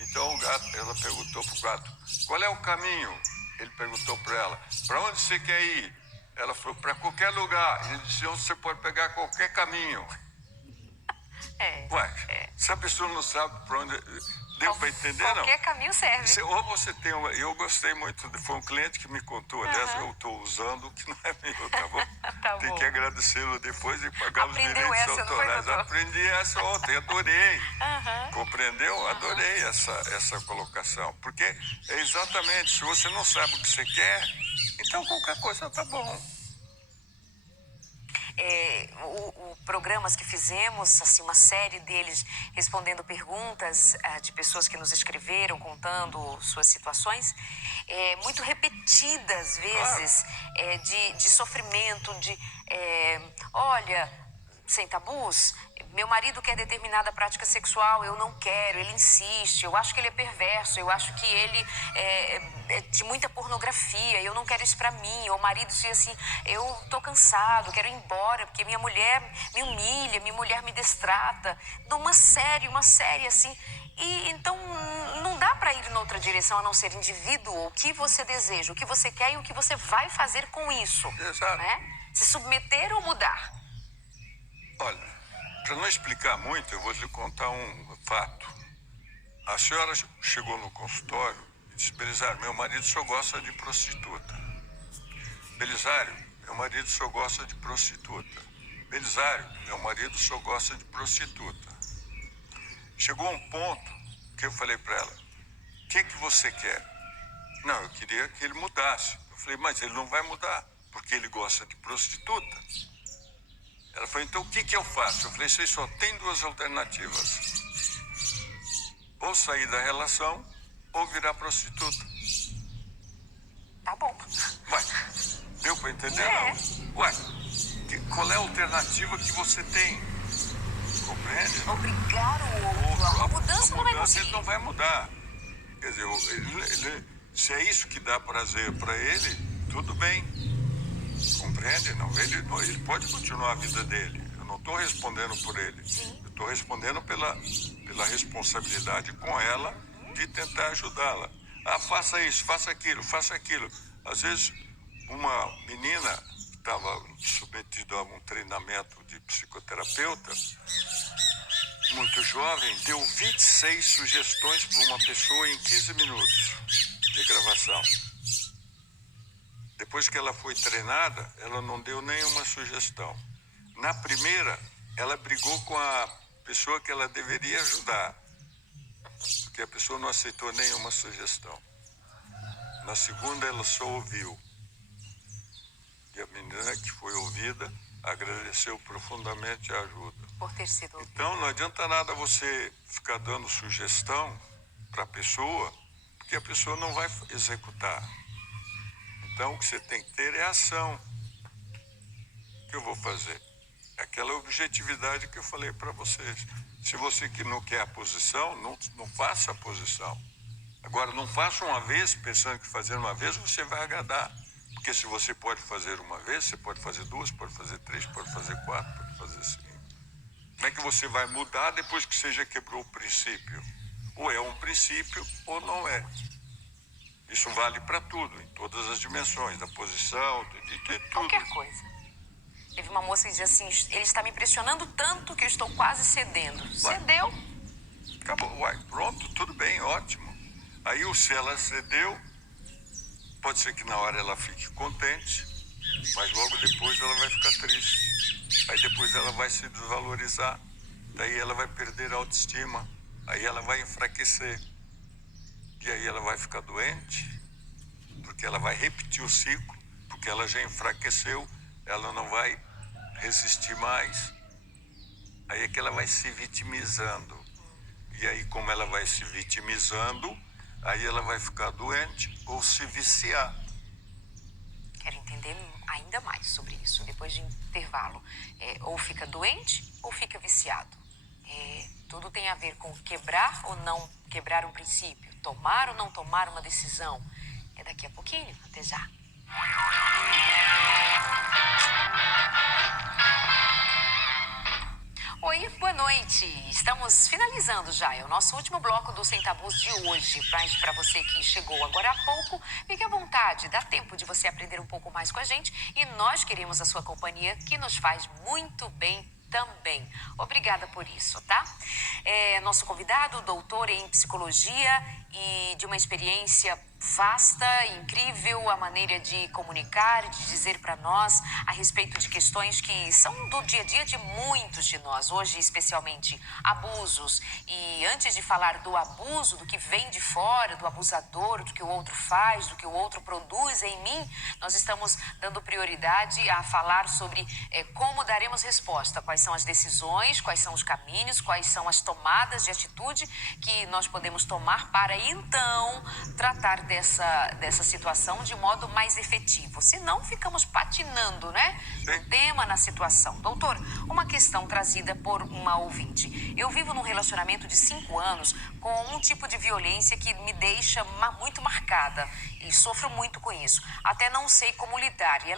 Então ela perguntou para o gato, qual é o caminho? Ele perguntou para ela, para onde você quer ir? Ela falou, para qualquer lugar. Ele disse, você pode pegar qualquer caminho. Se a pessoa não sabe para onde... Deu para entender, não? Qualquer caminho serve. Ou você tem uma... Eu gostei muito, foi um cliente que me contou, aliás, eu estou usando o que não é meu, tá bom? Tá Tem bom. que agradecê-lo depois e pagar os Aprendeu direitos essa, não foi, autorais. doutor? Aprendi essa ontem, adorei. Compreendeu? Adorei essa colocação. Porque é exatamente, se você não sabe o que você quer, então qualquer coisa tá bom. Programas que fizemos, assim, uma série deles respondendo perguntas de pessoas que nos escreveram, contando suas situações, muito repetidas vezes, de sofrimento, olha, sem tabus, meu marido quer determinada prática sexual, eu não quero, ele insiste, eu acho que ele é perverso, eu acho que ele é de muita pornografia, eu não quero isso pra mim. Ou o marido diz assim, eu tô cansado, quero ir embora, porque minha mulher me humilha, minha mulher me destrata. Uma série assim. E então não dá pra ir em outra direção a não ser indivíduo, o que você deseja, o que você quer e o que você vai fazer com isso. Exato. Né? Se submeter ou mudar. Olha, para não explicar muito, eu vou lhe contar um fato. A senhora chegou no consultório e disse, Belisário, meu marido só gosta de prostituta. Belisário, meu marido só gosta de prostituta. Belisário, meu marido só gosta de prostituta. Chegou um ponto que eu falei para ela, o que você quer? Não, eu queria que ele mudasse. Eu falei, mas ele não vai mudar, porque ele gosta de prostituta. Ela falou, então o que eu faço? Eu falei, você só tem duas alternativas. Ou sair da relação, ou virar prostituta. Tá bom. Ué, deu pra entender, não? Ué, qual é a alternativa que você tem? Compreende? Obrigar o outro a uma mudança não vai conseguir. Ele não vai mudar. Quer dizer, se é isso que dá prazer para ele, tudo bem. Compreende? Não, ele pode continuar a vida dele. Eu não estou respondendo por ele. Eu estou respondendo pela responsabilidade com ela de tentar ajudá-la. Ah, faça isso, faça aquilo, faça aquilo. Às vezes, uma menina que estava submetida a um treinamento de psicoterapeuta, muito jovem, deu 26 sugestões para uma pessoa em 15 minutos de gravação. Depois que ela foi treinada, ela não deu nenhuma sugestão. Na primeira, ela brigou com a pessoa que ela deveria ajudar, porque a pessoa não aceitou nenhuma sugestão. Na segunda, ela só ouviu. E a menina que foi ouvida agradeceu profundamente a ajuda. Por ter sido ouvido. Então, não adianta nada você ficar dando sugestão para a pessoa, porque a pessoa não vai executar. Então, o que você tem que ter é ação. O que eu vou fazer? Aquela objetividade que eu falei para vocês. Se você que não quer a posição, não faça a posição. Agora, não faça uma vez, pensando que fazer uma vez você vai agradar. Porque se você pode fazer uma vez, você pode fazer duas, pode fazer três, pode fazer quatro, pode fazer cinco. Como é que você vai mudar depois que você já quebrou o princípio? Ou é um princípio ou não é. Isso vale para tudo, em todas as dimensões, da posição, de tudo. Qualquer coisa. Teve uma moça que dizia assim, ele está me pressionando tanto que eu estou quase cedendo. Ué. Cedeu. Acabou, uai, pronto, tudo bem, ótimo. Aí se ela cedeu, pode ser que na hora ela fique contente, mas logo depois ela vai ficar triste. Aí depois ela vai se desvalorizar, daí ela vai perder a autoestima, aí ela vai enfraquecer. E aí ela vai ficar doente, porque ela vai repetir o ciclo, porque ela já enfraqueceu, ela não vai resistir mais. Aí é que ela vai se vitimizando. E aí, como ela vai se vitimizando, aí ela vai ficar doente ou se viciar. Quero entender ainda mais sobre isso, depois de intervalo. Ou fica doente ou fica viciado. Tudo tem a ver com quebrar ou não quebrar um princípio, tomar ou não tomar uma decisão. É daqui a pouquinho, até já. Oi, boa noite. Estamos finalizando já. É o nosso último bloco do Sem Tabus de hoje. Mas para você que chegou agora há pouco, fique à vontade. Dá tempo de você aprender um pouco mais com a gente. E nós queremos a sua companhia, que nos faz muito bem também. Obrigada por isso, tá? Nosso convidado, doutor em psicologia e de uma experiência vasta, incrível, a maneira de comunicar, de dizer para nós a respeito de questões que são do dia a dia de muitos de nós, hoje especialmente abusos. E antes de falar do abuso, do que vem de fora, do abusador, do que o outro faz, do que o outro produz em mim, nós estamos dando prioridade a falar sobre como daremos resposta, quais são as decisões, quais são os caminhos, quais são as tomadas de atitude que nós podemos tomar para então tratar dessa situação de modo mais efetivo. Senão ficamos patinando, né? No tema, na situação. Doutor, uma questão trazida por uma ouvinte. Eu vivo num relacionamento de 5 anos com um tipo de violência que me deixa muito marcada e sofro muito com isso. Até não sei como lidar. E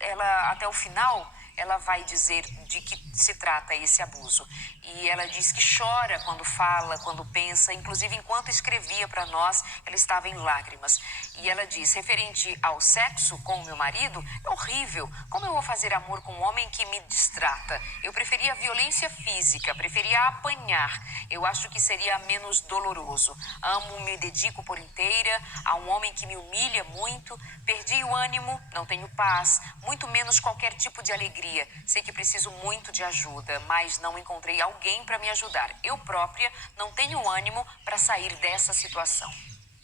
ela até o final, ela vai dizer de que se trata esse abuso. E ela diz que chora quando fala, quando pensa, inclusive enquanto escrevia para nós, ela estava em lágrimas. E ela diz, referente ao sexo com o meu marido, é horrível. Como eu vou fazer amor com um homem que me distrata? Eu preferia a violência física, preferia apanhar. Eu acho que seria menos doloroso. Amo, me dedico por inteira a um homem que me humilha muito. Perdi o ânimo, não tenho paz, muito menos qualquer tipo de alegria. Sei que preciso muito de ajuda, mas não encontrei alguém para me ajudar. Eu própria não tenho ânimo para sair dessa situação.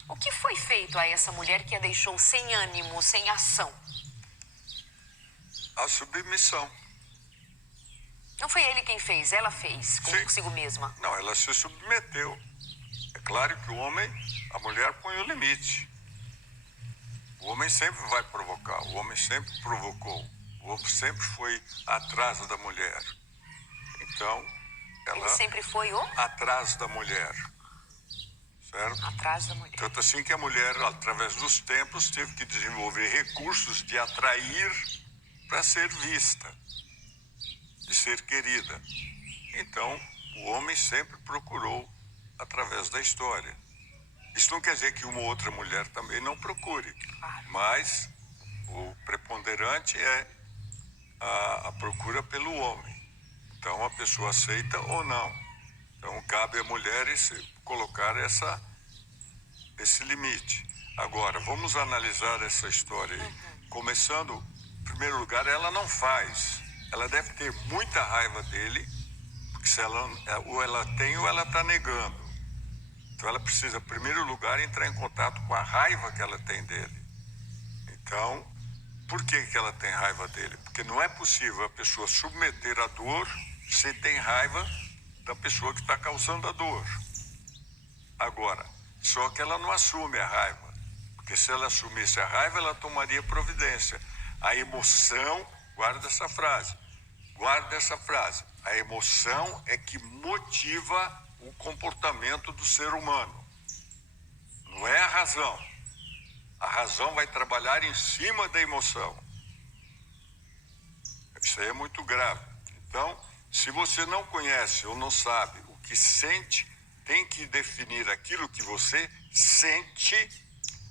O que foi feito a essa mulher que a deixou sem ânimo, sem ação? A submissão. Não foi ele quem fez, ela fez consigo mesma. Não, ela se submeteu. É claro que o homem, a mulher põe o limite. O homem sempre vai provocar, o homem sempre provocou. O homem sempre foi atrás da mulher. Então, ela... Ele sempre foi atrás da mulher. Certo? Atrás da mulher. Tanto assim que a mulher, através dos tempos, teve que desenvolver recursos de atrair para ser vista, de ser querida. Então, o homem sempre procurou através da história. Isso não quer dizer que uma outra mulher também não procure, mas o preponderante é a procura pelo homem. Então a pessoa aceita ou não. Então cabe à mulher colocar esse limite. Agora, vamos analisar essa história aí. Começando, em primeiro lugar, ela não faz. Ela deve ter muita raiva dele, porque se ela, ou ela tem ou ela está negando. Então ela precisa, em primeiro lugar, entrar em contato com a raiva que ela tem dele. Então, por que ela tem raiva dele? Porque não é possível a pessoa submeter a dor se tem raiva da pessoa que está causando a dor. Agora, só que ela não assume a raiva. Porque se ela assumisse a raiva, ela tomaria providência. A emoção, guarda essa frase. Guarda essa frase. A emoção é que motiva o comportamento do ser humano. Não é a razão. A razão vai trabalhar em cima da emoção. Isso aí é muito grave. Então, se você não conhece ou não sabe o que sente, tem que definir aquilo que você sente,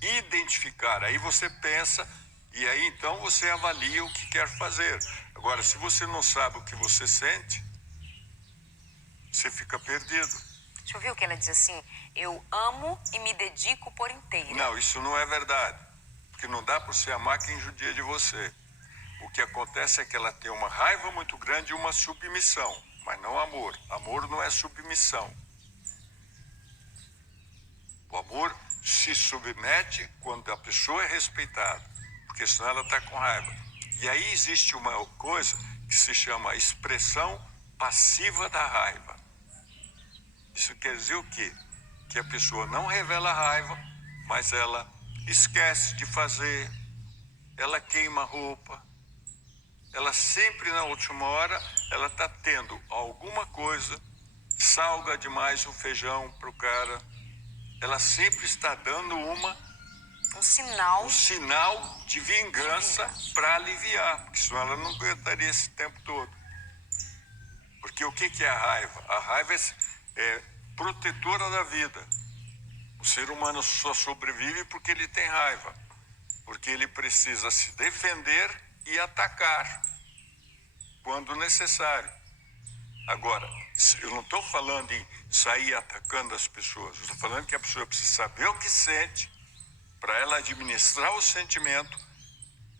identificar. Aí você pensa e aí então você avalia o que quer fazer. Agora, se você não sabe o que você sente, você fica perdido. Deixa eu ver o que ela diz assim, eu amo e me dedico por inteira. Não, isso não é verdade, porque não dá para você amar quem judia de você. O que acontece é que ela tem uma raiva muito grande e uma submissão, mas não amor. Amor não é submissão. O amor se submete quando a pessoa é respeitada, porque senão ela está com raiva. E aí existe uma coisa que se chama expressão passiva da raiva. Isso quer dizer o quê? Que a pessoa não revela raiva, mas ela esquece de fazer, ela queima a roupa, ela sempre na última hora, ela está tendo alguma coisa, salga demais o feijão para o cara, ela sempre está dando um sinal de vingança para aliviar, porque senão ela não aguentaria esse tempo todo. Porque o que é a raiva? A raiva é protetora da vida. O ser humano só sobrevive porque ele tem raiva, porque ele precisa se defender e atacar quando necessário. Agora, eu não estou falando em sair atacando as pessoas. Eu estou falando que a pessoa precisa saber o que sente para ela administrar o sentimento,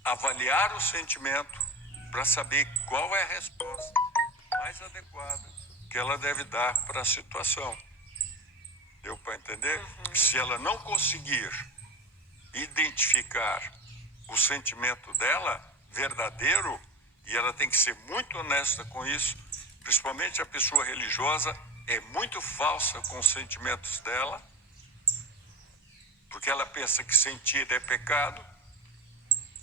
avaliar o sentimento para saber qual é a resposta mais adequada que ela deve dar para a situação. Deu para entender? Se ela não conseguir identificar o sentimento dela verdadeiro, e ela tem que ser muito honesta com isso, principalmente a pessoa religiosa é muito falsa com os sentimentos dela, porque ela pensa que sentir é pecado,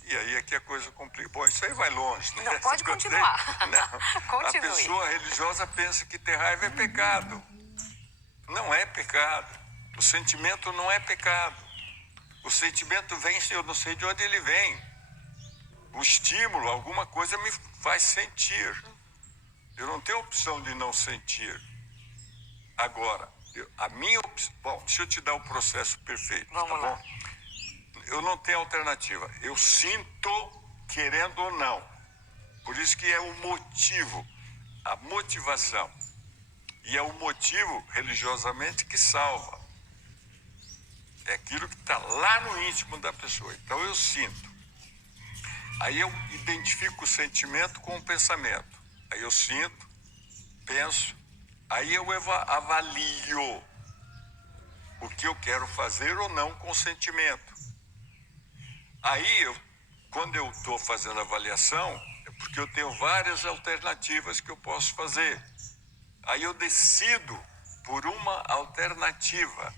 e aí é que a coisa complica. Bom, isso aí vai longe, né? Não, pode continuar. Não, Continue. a pessoa religiosa pensa que ter raiva é pecado. Não é pecado. O sentimento não é pecado. O sentimento vem, eu não sei de onde ele vem. O estímulo, alguma coisa me faz sentir. Eu não tenho opção de não sentir. Agora, a minha opção... Bom, deixa eu te dar o processo perfeito, Vamos tá lá. bom? Eu não tenho alternativa. Eu sinto, querendo ou não. Por isso que é o motivo, a motivação. E é o motivo, religiosamente, que salva. É aquilo que está lá no íntimo da pessoa. Então eu sinto. Aí eu identifico o sentimento com o pensamento. Aí eu sinto, penso, aí eu avalio o que eu quero fazer ou não com o sentimento. Aí, quando eu estou fazendo a avaliação, é porque eu tenho várias alternativas que eu posso fazer. Aí eu decido por uma alternativa.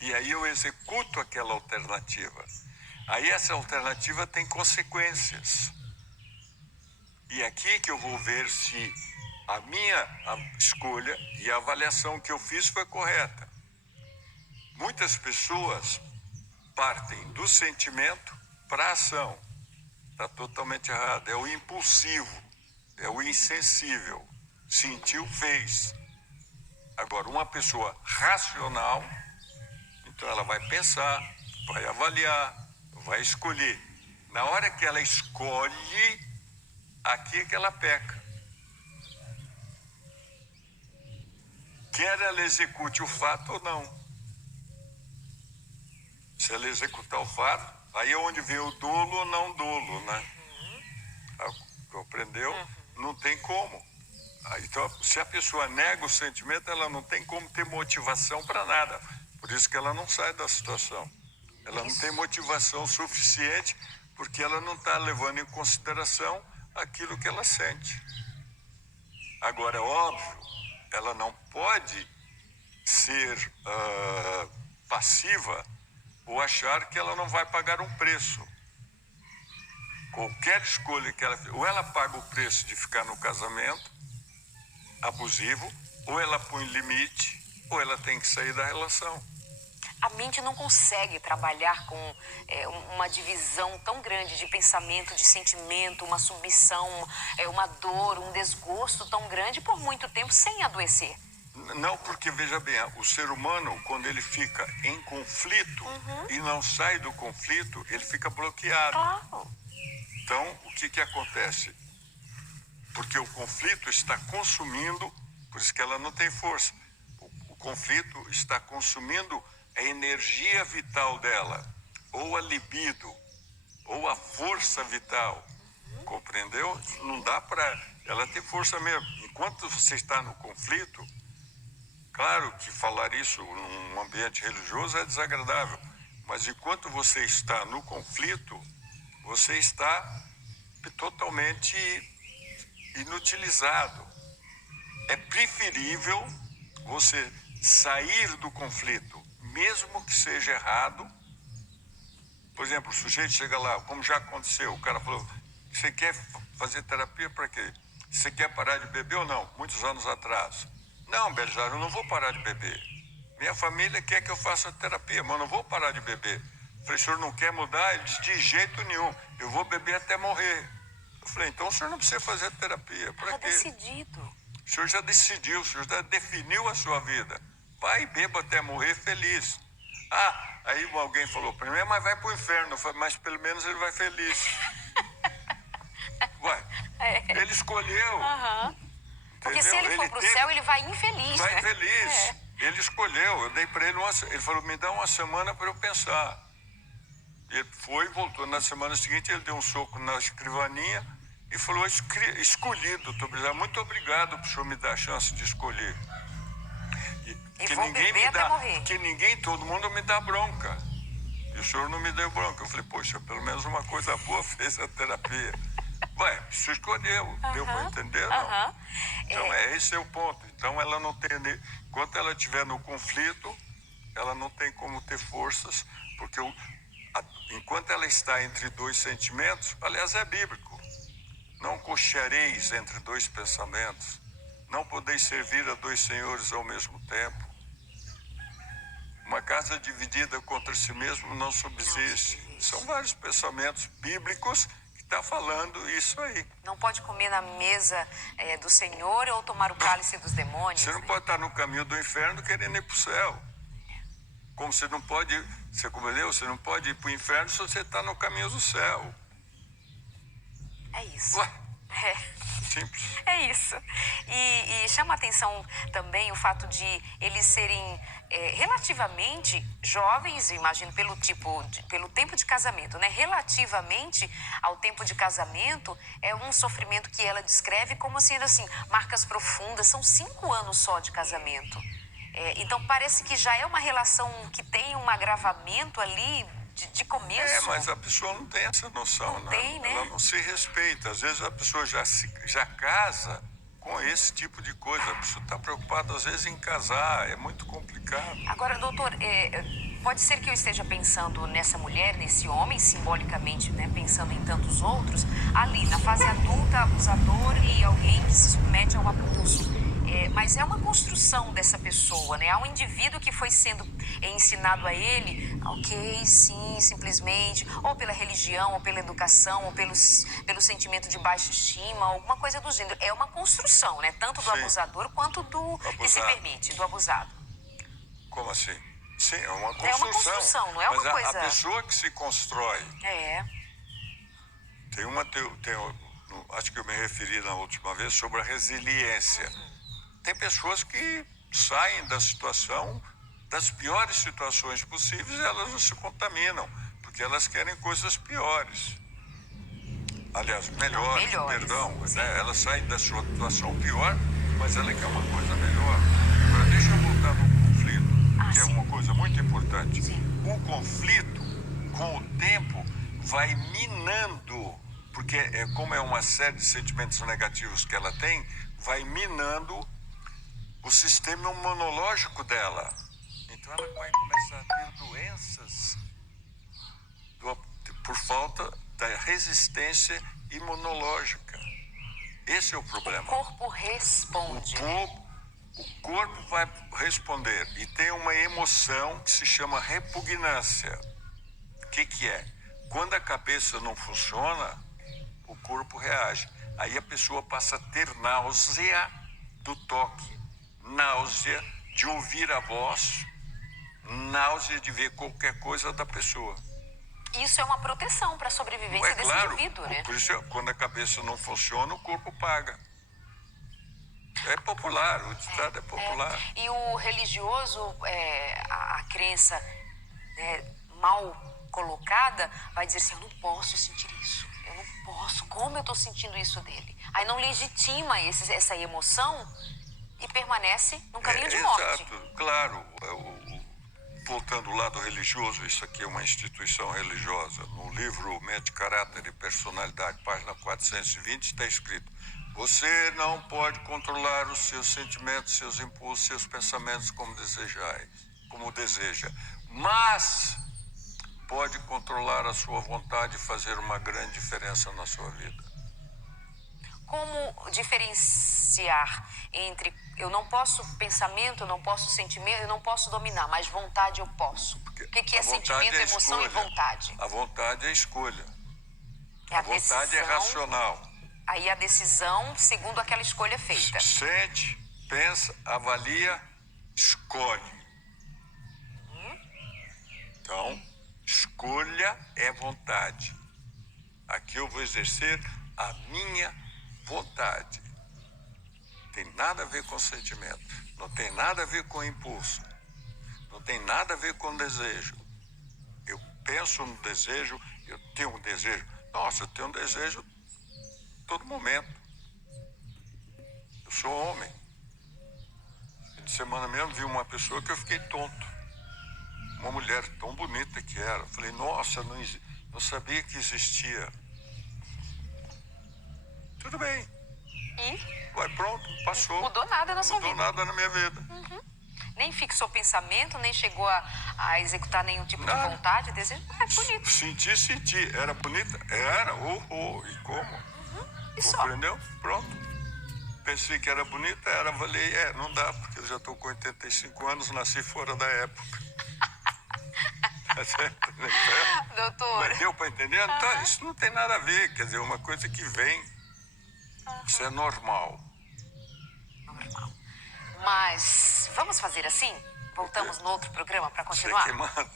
E aí eu executo aquela alternativa. Aí essa alternativa tem consequências. E é aqui que eu vou ver se a escolha e a avaliação que eu fiz foi correta. Muitas pessoas partem do sentimento para a ação. Está totalmente errado. É o impulsivo, é o insensível. Sentiu, fez. Agora, uma pessoa racional, então ela vai pensar, vai avaliar, vai escolher. Na hora que ela escolhe, aqui é que ela peca. Quer ela execute o fato ou não. Se ela executar o fato, aí é onde vem o dolo ou não dolo, né? Compreendeu? Não tem como. Então, se a pessoa nega o sentimento, ela não tem como ter motivação para nada. Por isso que ela não sai da situação. Ela não tem motivação suficiente, porque ela não está levando em consideração aquilo que ela sente. Agora, é óbvio, ela não pode ser passiva ou achar que ela não vai pagar um preço. Qualquer escolha que ela fizer, ou ela paga o preço de ficar no casamento abusivo, ou ela põe limite, ou ela tem que sair da relação. A mente não consegue trabalhar com uma divisão tão grande de pensamento, de sentimento, uma submissão, uma dor, um desgosto tão grande por muito tempo sem adoecer. Não, porque, veja bem, o ser humano, quando ele fica em conflito e não sai do conflito, ele fica bloqueado. Claro. Então, o que acontece? Porque o conflito está consumindo, por isso que ela não tem força. O conflito está consumindo a energia vital dela, ou a libido, ou a força vital. Compreendeu? Não dá para ela ter força mesmo. Enquanto você está no conflito, claro que falar isso num ambiente religioso é desagradável, mas enquanto você está no conflito, você está totalmente inutilizado. É preferível você sair do conflito, mesmo que seja errado. Por exemplo, o sujeito chega lá, como já aconteceu, o cara falou: você quer fazer terapia para quê? Você quer parar de beber ou não? Muitos anos atrás. Não, Belisário, eu não vou parar de beber. Minha família quer que eu faça terapia, mas eu não vou parar de beber. Eu falei: o senhor não quer mudar? Ele disse: de jeito nenhum, eu vou beber até morrer. Eu falei: então o senhor não precisa fazer terapia. Para quê? Decidido. O senhor já decidiu, o senhor já definiu a sua vida. Vai e beba até morrer feliz. Ah, aí alguém falou para mim: mas vai para o inferno. Eu falei: mas pelo menos ele vai feliz. Ué, ele escolheu. Porque se Entendeu? ele for pro teve- céu, ele vai infeliz, Vai né? feliz. É. Ele escolheu, eu dei para ele ele falou, me dá uma semana para eu pensar. Ele foi, voltou na semana seguinte, ele deu um soco na escrivaninha e falou, escolhi, doutor Bezerra, muito obrigado por o senhor me dar a chance de escolher. E vou beber até morrer. Que todo mundo me dá bronca. E o senhor não me deu bronca. Eu falei, poxa, pelo menos uma coisa boa fez a terapia. Ué, você escolheu, deu para entender? Não. Então, esse é o ponto. Então, ela não tem... Enquanto ela estiver no conflito, ela não tem como ter forças, porque enquanto ela está entre dois sentimentos, aliás, é bíblico. Não cochereis entre dois pensamentos. Não podeis servir a dois senhores ao mesmo tempo. Uma casa dividida contra si mesmo não subsiste. São vários pensamentos bíblicos que está falando isso aí. Não pode comer na mesa do Senhor ou tomar o cálice dos demônios. Você não pode estar no caminho do inferno querendo ir para o céu. Como você não pode, você compreendeu? Você não pode ir para o inferno se você está no caminho do céu. É isso. Ué, É. simples. É isso. E chama a atenção também o fato de eles serem relativamente jovens, imagino, pelo tempo de casamento, né? Relativamente ao tempo de casamento, é um sofrimento que ela descreve como sendo assim, marcas profundas, são 5 anos só de casamento. Então parece que já é uma relação que tem um agravamento ali de começo. Mas a pessoa não tem essa noção, Não tem, né? Ela não se respeita. Às vezes a pessoa já casa com esse tipo de coisa. A pessoa está preocupada, às vezes, em casar. É muito complicado. Agora, doutor, pode ser que eu esteja pensando nessa mulher, nesse homem, simbolicamente, né, pensando em tantos outros, ali, na fase adulta, abusador e alguém que se submete ao abuso. Mas é uma construção dessa pessoa, né? Há um indivíduo que foi sendo ensinado a ele, ok, sim, simplesmente, ou pela religião, ou pela educação, ou pelo sentimento de baixa estima, alguma coisa do gênero. É uma construção, né? Tanto do abusador quanto do que se permite, do abusado. Como assim? Sim, é uma construção. É uma construção, não é uma coisa... Mas a pessoa que se constrói... acho que eu me referi na última vez sobre a resiliência. Tem pessoas que saem da situação, das piores situações possíveis, e elas não se contaminam, porque elas querem coisas piores. Aliás, melhores. Perdão. Né? Elas saem da sua situação pior, mas ela quer uma coisa melhor. Agora, deixa eu voltar no conflito, que é uma coisa muito importante. O conflito, com o tempo, vai minando, porque como é uma série de sentimentos negativos que ela tem, vai minando o sistema imunológico dela. Então ela vai começar a ter doenças por falta da resistência imunológica. Esse é o problema. O corpo responde. O corpo vai responder e tem uma emoção que se chama repugnância. O que é? Quando a cabeça não funciona, o corpo reage. Aí a pessoa passa a ter náusea do toque, náusea de ouvir a voz, náusea de ver qualquer coisa da pessoa. Isso é uma proteção para a sobrevivência desse indivíduo, né? Por isso, quando a cabeça não funciona, o corpo paga. É popular, o ditado é popular. E o religioso, a crença mal colocada, vai dizer assim, eu não posso sentir isso. Eu não posso. Como eu estou sentindo isso dele? Aí não legitima essa emoção e permanece num caminho de morte. Exato, claro. Voltando ao lado religioso, isso aqui é uma instituição religiosa. No livro Mente, Caráter e Personalidade, página 420, está escrito: você não pode controlar os seus sentimentos, seus impulsos, seus pensamentos como deseja, mas pode controlar a sua vontade e fazer uma grande diferença na sua vida. Como diferenciar entre eu não posso pensamento, eu não posso sentimento, eu não posso dominar, mas vontade eu posso? O que é sentimento, emoção e vontade? A vontade é escolha. A vontade decisão, é racional. Aí a decisão segundo aquela escolha feita. Sente, pensa, avalia, escolhe. Então, escolha é vontade. Aqui eu vou exercer a minha vontade. tem nada a ver com sentimento, não tem nada a ver com impulso, não tem nada a ver com desejo. Eu penso no desejo, eu tenho um desejo. Nossa, eu tenho um desejo todo momento. Eu sou homem. Fim de semana mesmo vi uma pessoa que eu fiquei tonto. Uma mulher tão bonita que era. Eu falei, nossa, não sabia que existia. Tudo bem. E Vai, pronto, passou. mudou nada na sua Mudou vida. nada na minha vida. Nem fixou pensamento, nem chegou a executar nenhum tipo de Nada. vontade, desejo. É bonito. Senti. Era bonita? Era. E como? E só. Compreendeu? Pronto. Pensei que era bonita, era, falei, não dá, porque eu já estou com 85 anos, nasci fora da época. Tá certo? Doutor. Mas deu para entender? Então, isso não tem nada a ver, quer dizer, uma coisa que vem, isso é normal. Normal. Mas vamos fazer assim? Voltamos no outro programa para continuar? Você que manda.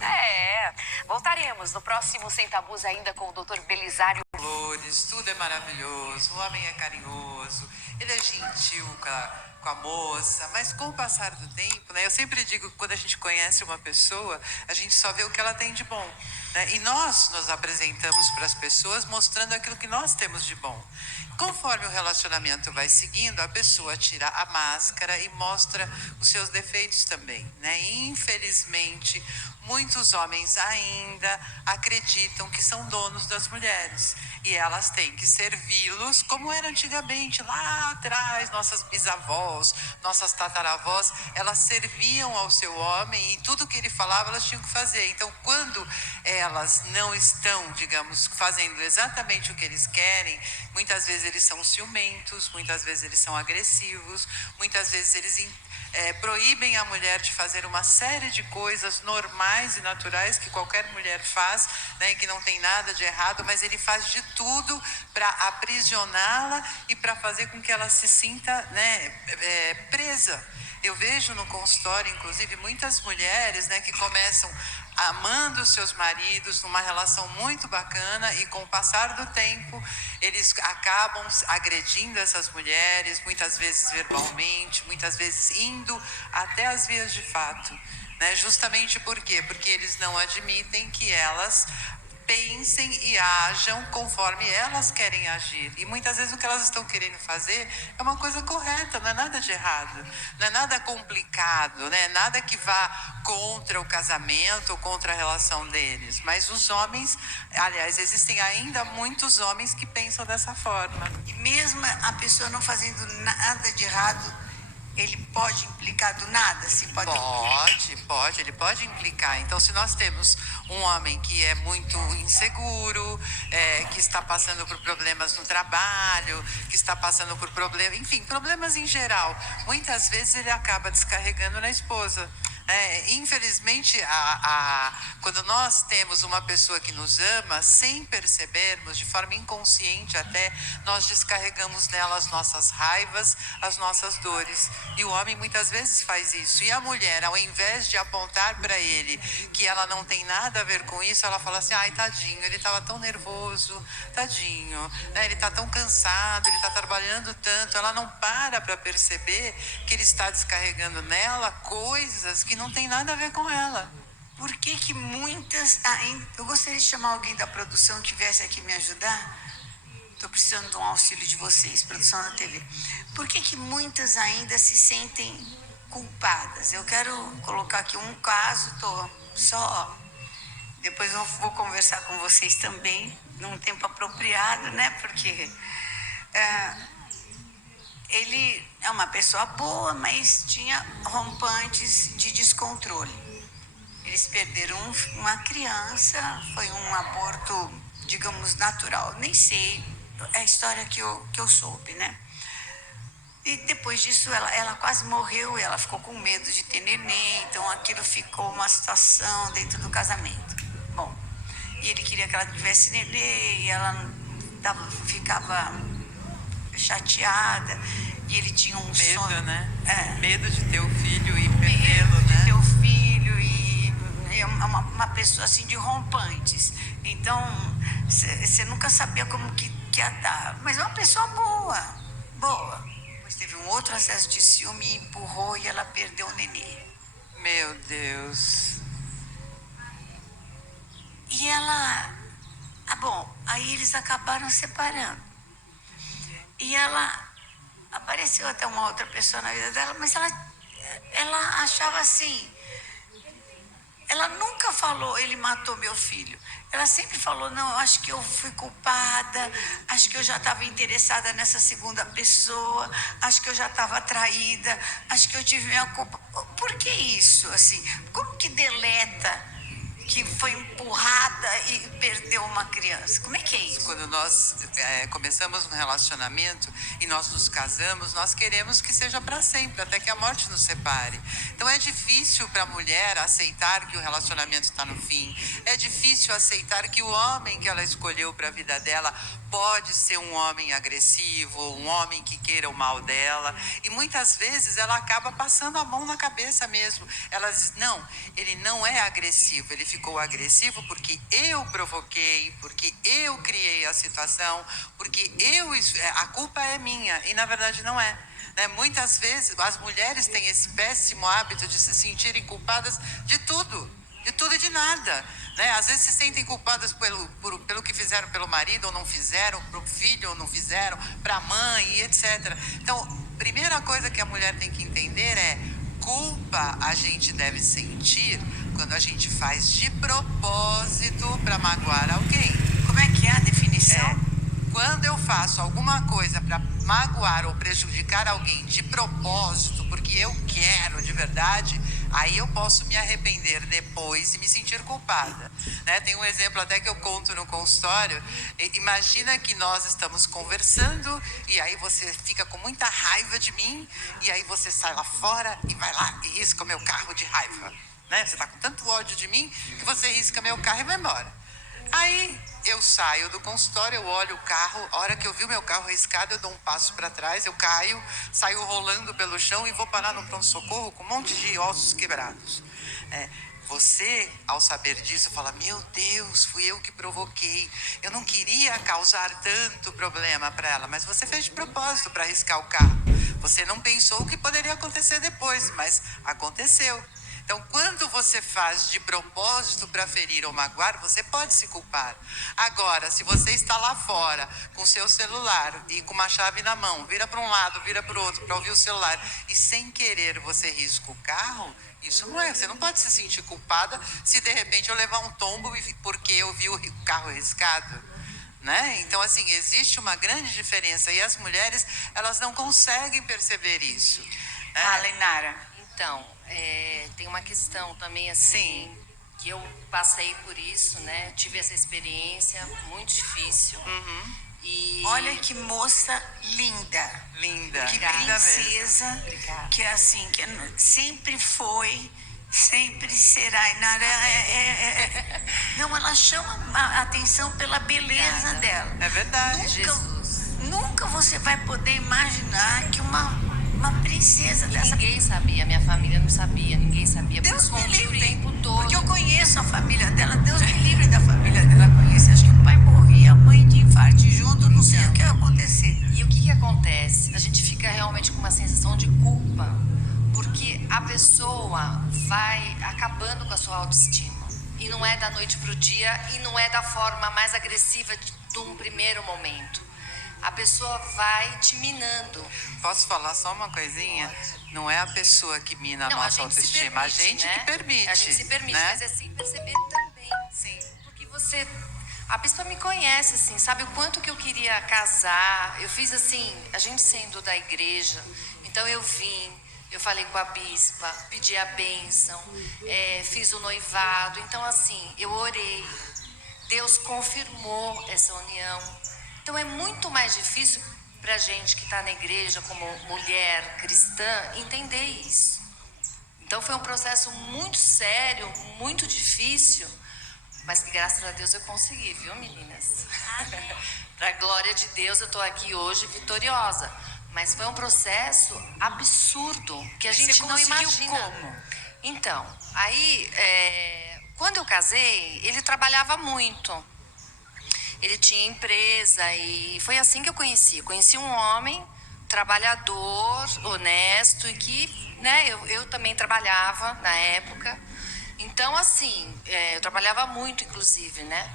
Voltaremos no próximo Sem Tabus ainda com o Dr. Belisário. Flores, tudo é maravilhoso, o homem é carinhoso, ele é gentil com a moça, mas com o passar do tempo, né? Eu sempre digo que quando a gente conhece uma pessoa, a gente só vê o que ela tem de bom, né? E nós nos apresentamos para as pessoas mostrando aquilo que nós temos de bom. Conforme o relacionamento vai seguindo, a pessoa tira a máscara e mostra os seus defeitos também, né? E, infelizmente, muitos homens ainda acreditam que são donos das mulheres e elas têm que servi-los como era antigamente, lá atrás, nossas bisavós, nossas tataravós, elas serviam ao seu homem e tudo que ele falava elas tinham que fazer. Então, quando elas não estão, digamos, fazendo exatamente o que eles querem, muitas vezes eles são ciumentos, muitas vezes eles são agressivos, muitas vezes eles proíbem a mulher de fazer uma série de coisas normais e naturais que qualquer mulher faz, né, e que não tem nada de errado, mas ele faz de tudo para aprisioná-la e para fazer com que ela se sinta, né, presa. Eu vejo no consultório, inclusive, muitas mulheres, né, que começam amando os seus maridos, numa relação muito bacana, e com o passar do tempo, eles acabam agredindo essas mulheres, muitas vezes verbalmente, muitas vezes indo até as vias de fato, né? Justamente por quê? Porque eles não admitem que elas pensem e ajam conforme elas querem agir. E muitas vezes o que elas estão querendo fazer é uma coisa correta, não é nada de errado, não é nada complicado, né? Nada que vá contra o casamento ou contra a relação deles. Mas os homens, aliás, existem ainda muitos homens que pensam dessa forma. E mesmo a pessoa não fazendo nada de errado, ele pode implicar do nada? Assim, Pode, ele pode implicar. Então, se nós temos um homem que é muito inseguro, que está passando por problemas no trabalho, que está passando por problemas, enfim, problemas em geral, muitas vezes ele acaba descarregando na esposa. Infelizmente, quando nós temos uma pessoa que nos ama, sem percebermos, de forma inconsciente até, nós descarregamos nela as nossas raivas, as nossas dores. E o homem muitas vezes faz isso. E a mulher, ao invés de apontar para ele que ela não tem nada a ver com isso, ela fala assim, ai, tadinho, ele estava tão nervoso, tadinho, né? Ele está tão cansado, ele está trabalhando tanto. Ela não para perceber que ele está descarregando nela coisas que não tem nada a ver com ela. Por que muitas ainda... Eu gostaria de chamar alguém da produção que viesse aqui me ajudar. Estou precisando de um auxílio de vocês, produção da TV. Por que muitas ainda se sentem culpadas? Eu quero colocar aqui um caso, depois eu vou conversar com vocês também, num tempo apropriado, né? Porque ele é uma pessoa boa, mas tinha rompantes de descontrole. Eles perderam uma criança, foi um aborto, digamos, natural. Nem sei, é a história que eu soube, né? E depois disso, ela quase morreu e ela ficou com medo de ter neném, então aquilo ficou uma situação dentro do casamento. Bom, e ele queria que ela tivesse neném e ela ficava chateada, e ele tinha um Medo, sonho, né? É. Medo de ter o filho e perdê-lo, de né? ter o filho, e é uma pessoa assim de rompantes. Então, você nunca sabia como que ia dar. Mas é uma pessoa boa. Depois teve um outro acesso de ciúme e empurrou e ela perdeu o nenê. Meu Deus. E ela... bom, aí eles acabaram separando. E ela... Apareceu até uma outra pessoa na vida dela, mas ela achava assim... Ela nunca falou, ele matou meu filho. Ela sempre falou, não, eu acho que eu fui culpada, acho que eu já estava interessada nessa segunda pessoa, acho que eu já estava traída, acho que eu tive minha culpa. Por que isso, assim? Como que deleta que foi empurrada e perdeu uma criança? Como é que é isso? Quando nós começamos um relacionamento e nós nos casamos, nós queremos que seja para sempre, até que a morte nos separe. Então é difícil para a mulher aceitar que o relacionamento está no fim. É difícil aceitar que o homem que ela escolheu para a vida dela pode ser um homem agressivo, um homem que queira o mal dela. E muitas vezes ela acaba passando a mão na cabeça mesmo. Ela diz, não, ele não é agressivo, ele ficou agressivo porque eu provoquei, porque eu criei a situação, porque a culpa é minha. E na verdade não é. Muitas vezes as mulheres têm esse péssimo hábito de se sentirem culpadas de tudo e de nada. Às vezes se sentem culpadas pelo que fizeram pelo marido ou não fizeram, para o filho ou não fizeram, para a mãe e etc. Então, primeira coisa que a mulher tem que entender é: culpa a gente deve sentir quando a gente faz de propósito para magoar alguém. Como é que é a definição? Quando eu faço alguma coisa para magoar ou prejudicar alguém de propósito, porque eu quero de verdade, aí eu posso me arrepender depois e me sentir culpada. Tem um exemplo até que eu conto no consultório. Imagina que nós estamos conversando e aí você fica com muita raiva de mim e aí você sai lá fora e vai lá e risca o meu carro de raiva. Você está com tanto ódio de mim que você risca meu carro e vai embora. Aí eu saio do consultório, eu olho o carro, a hora que eu vi o meu carro riscado, eu dou um passo para trás, eu caio, saio rolando pelo chão e vou parar no pronto-socorro com um monte de ossos quebrados. Você, ao saber disso, fala, meu Deus, fui eu que provoquei, eu não queria causar tanto problema para ela, mas você fez de propósito para arriscar o carro. Você não pensou o que poderia acontecer depois, mas aconteceu. Então, quando você faz de propósito para ferir ou magoar, você pode se culpar. Agora, se você está lá fora, com seu celular e com uma chave na mão, vira para um lado, vira para o outro, para ouvir o celular, e sem querer você risca o carro, isso não é. Você não pode se sentir culpada se de repente eu levar um tombo porque eu vi o carro riscado. Então, assim, existe uma grande diferença. E as mulheres, elas não conseguem perceber isso. Lenara. Então, tem uma questão também assim, Sim. que eu passei por isso, tive essa experiência muito difícil. E Olha que moça linda. Linda. Que Obrigada princesa. Obrigada. Que é assim, que sempre foi, sempre será. E Nara não, ela chama a atenção pela beleza dela. É verdade. Nunca você vai poder imaginar que uma princesa E dessa... ninguém sabia, minha família não sabia, ninguém sabia. Deus me porque eu escondi livre, o tempo todo. porque eu conheço a família dela, Deus me livre da família dela conhecer. Acho que o pai morria, a mãe de infarto junto, não sei o que ia acontecer. E o que acontece? A gente fica realmente com uma sensação de culpa, porque a pessoa vai acabando com a sua autoestima. E não é da noite para o dia, e não é da forma mais agressiva de um primeiro momento. A pessoa vai te minando. Posso falar só uma coisinha? Não é a pessoa que mina a nossa autoestima, a gente que permite. A gente se permite, mas é sem perceber também. Sim. Porque a bispa me conhece, assim, sabe o quanto que eu queria casar. Eu fiz assim, a gente sendo da igreja, então eu falei com a bispa, pedi a bênção, fiz o noivado. Então assim, eu orei, Deus confirmou essa união. Então é muito mais difícil para a gente que está na igreja como mulher cristã entender isso. Então foi um processo muito sério, muito difícil, mas que graças a Deus eu consegui, viu, meninas? Para a glória de Deus eu estou aqui hoje vitoriosa. Mas foi um processo absurdo que a gente não imagina. Como? Então, aí, quando eu casei, ele trabalhava muito. Ele tinha empresa e foi assim que eu conheci. Conheci um homem trabalhador, honesto e que, né, eu também trabalhava na época. Então, assim, eu trabalhava muito, inclusive, né?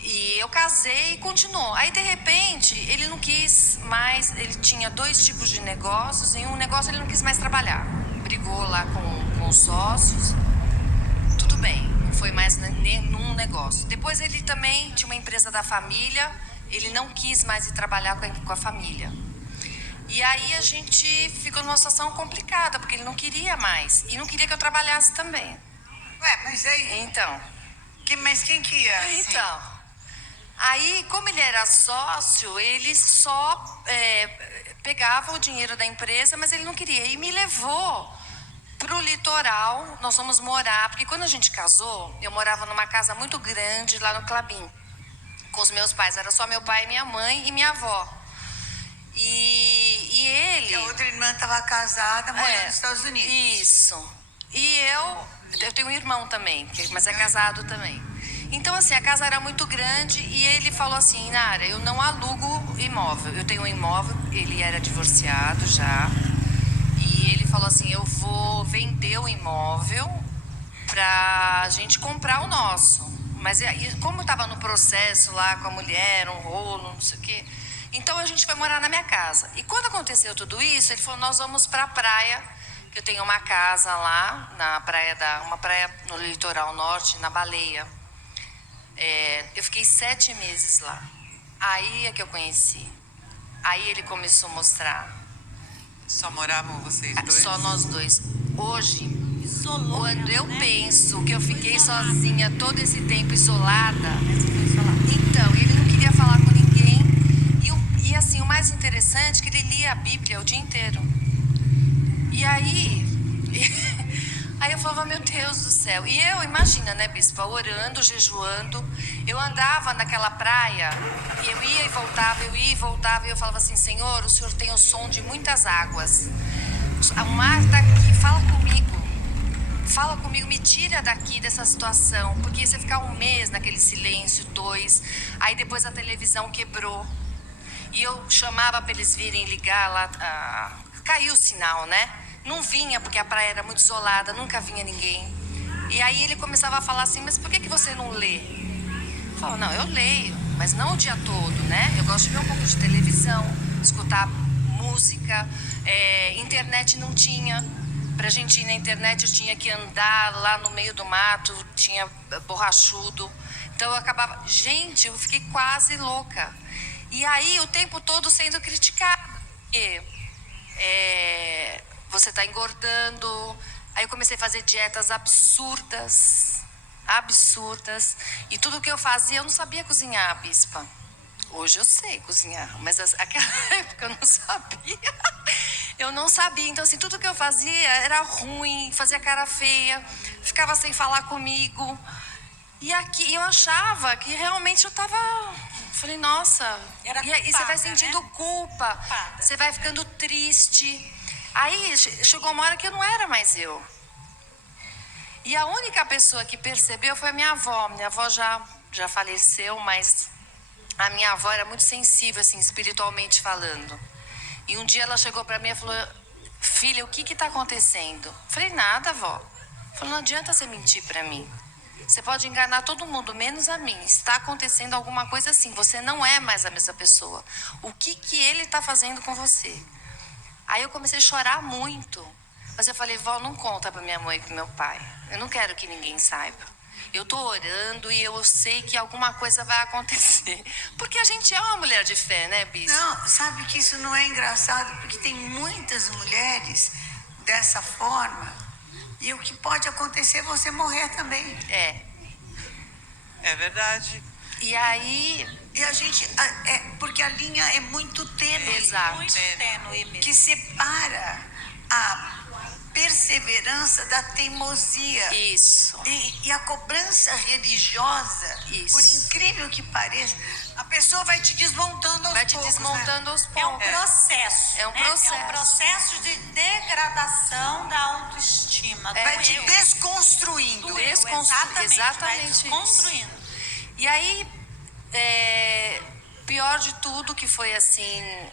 E eu casei e continuou. Aí, de repente, ele não quis mais, ele tinha 2 tipos de negócios, em um negócio ele não quis mais trabalhar. Brigou lá com os sócios, tudo bem, não foi mais num negócio. Depois ele também tinha uma empresa da família, ele não quis mais ir trabalhar com a família. E aí a gente ficou numa situação complicada, porque ele não queria mais, e não queria que eu trabalhasse também. Ué, mas aí, Então... mas quem que ia? Assim? Então, aí, como ele era sócio, ele só pegava o dinheiro da empresa, mas ele não queria. E me levou pro litoral, nós fomos morar, porque quando a gente casou, eu morava numa casa muito grande lá no Clabim, com os meus pais. Era só meu pai, minha mãe e minha avó. E ele... A outra irmã estava casada, morando nos Estados Unidos. Isso. E eu tenho um irmão também, mas é casado também. Então, assim, a casa era muito grande e ele falou assim, Nara, eu não alugo imóvel. Eu tenho um imóvel, ele era divorciado já. E ele falou assim, eu vou vender o imóvel pra gente comprar o nosso. Mas como eu tava no processo lá com a mulher, um rolo, não sei o quê, então a gente foi morar na minha casa. E quando aconteceu tudo isso, ele falou, nós vamos pra praia, que eu tenho uma casa lá, na praia uma praia no litoral norte, na Baleia. Eu fiquei 7 meses lá. Aí é que eu conheci. Aí ele começou a mostrar. Só moravam vocês dois? Só nós dois. Hoje, quando eu penso que eu fiquei sozinha todo esse tempo isolada, então, ele não queria falar com ninguém. E assim, o mais interessante é que ele lia a Bíblia o dia inteiro. E aí... Aí eu falava, meu Deus do céu. E eu, imagina, né, bispa, orando, jejuando. Eu andava naquela praia e eu ia e voltava. E eu falava assim, Senhor, o Senhor tem o som de muitas águas. O mar está aqui, fala comigo, me tira daqui dessa situação. Porque você ficar 1 mês naquele silêncio, 2. Aí depois a televisão quebrou. E eu chamava para eles virem ligar lá, caiu o sinal, né? Não vinha, porque a praia era muito isolada, nunca vinha ninguém. E aí ele começava a falar assim, mas por que você não lê? Eu falava, não, eu leio, mas não o dia todo, né? Eu gosto de ver um pouco de televisão, escutar música. Internet não tinha. Pra gente ir na internet eu tinha que andar lá no meio do mato, tinha borrachudo. Então eu acabava... Gente, eu fiquei quase louca. E aí o tempo todo sendo criticada. Porque... você está engordando. Aí eu comecei a fazer dietas absurdas. E tudo que eu fazia, eu não sabia cozinhar, bispa. Hoje eu sei cozinhar, mas naquela época eu não sabia. Eu não sabia. Então, assim, tudo que eu fazia era ruim, fazia cara feia, ficava sem falar comigo. E aqui eu achava que realmente eu tava... Falei, nossa... E aí você vai sentindo culpa, você vai ficando triste... Aí chegou uma hora que eu não era mais eu. E a única pessoa que percebeu foi a minha avó. Minha avó já faleceu, mas a minha avó era muito sensível, assim, espiritualmente falando. E um dia ela chegou para mim e falou, filha, o que está acontecendo? Eu falei, nada, avó. Falou, não adianta você mentir para mim. Você pode enganar todo mundo, menos a mim. Está acontecendo alguma coisa assim. Você não é mais a mesma pessoa. O que ele está fazendo com você? Aí eu comecei a chorar muito. Mas eu falei, vó, não conta pra minha mãe e pro meu pai. Eu não quero que ninguém saiba. Eu tô orando e eu sei que alguma coisa vai acontecer. Porque a gente é uma mulher de fé, né, Bispo? Não, sabe que isso não é engraçado, porque tem muitas mulheres dessa forma. E o que pode acontecer é você morrer também. É verdade. E aí... E a gente... porque a linha é muito tênue. Exato. Muito tênue mesmo. Que separa a perseverança da teimosia. Isso. E a cobrança religiosa, Isso. por incrível que pareça, a pessoa vai te desmontando aos poucos. Vai te desmontando aos poucos. É um processo. É um né? processo. É um processo de degradação da autoestima. Vai te desconstruindo. Exatamente. Vai isso. desconstruindo. E aí, pior de tudo que foi assim,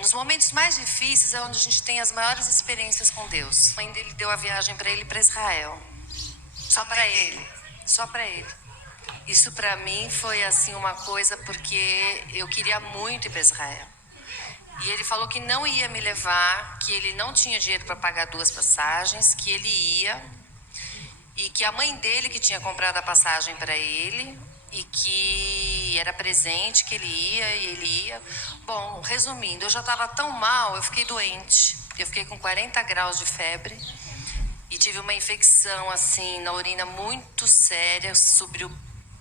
nos momentos mais difíceis é onde a gente tem as maiores experiências com Deus. A mãe dele deu a viagem para ele para Israel. Só para ele. Só para ele. Isso para mim foi assim uma coisa porque eu queria muito ir para Israel. E ele falou que não ia me levar, que ele não tinha dinheiro para pagar 2 passagens, que ele ia e que a mãe dele que tinha comprado a passagem para ele e que era presente, que ele ia e ele ia. Bom, resumindo, eu já estava tão mal, eu fiquei doente. Eu fiquei com 40 graus de febre e tive uma infecção assim na urina muito séria, subiu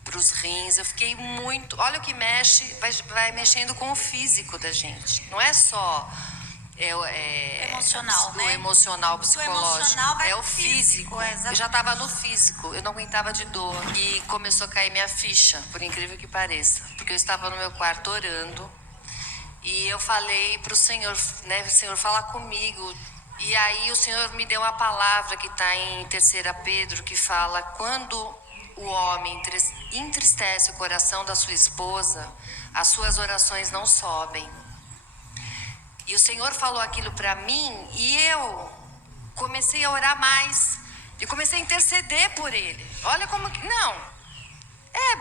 para os rins. Eu fiquei muito... Olha o que mexe, vai mexendo com o físico da gente. Não é só... emocional, né? O emocional, o psicológico. emocional vai é o pro físico. físico, Eu já estava no físico, eu não aguentava de dor. E começou a cair minha ficha, por incrível que pareça. Porque eu estava no meu quarto orando. E eu falei para o Senhor, né? Senhor, fala comigo. E aí o Senhor me deu uma palavra que está em 3 Pedro, que fala: quando o homem entristece o coração da sua esposa, as suas orações não sobem. E o Senhor falou aquilo para mim e eu comecei a orar mais. E comecei a interceder por ele. Olha como que... Não.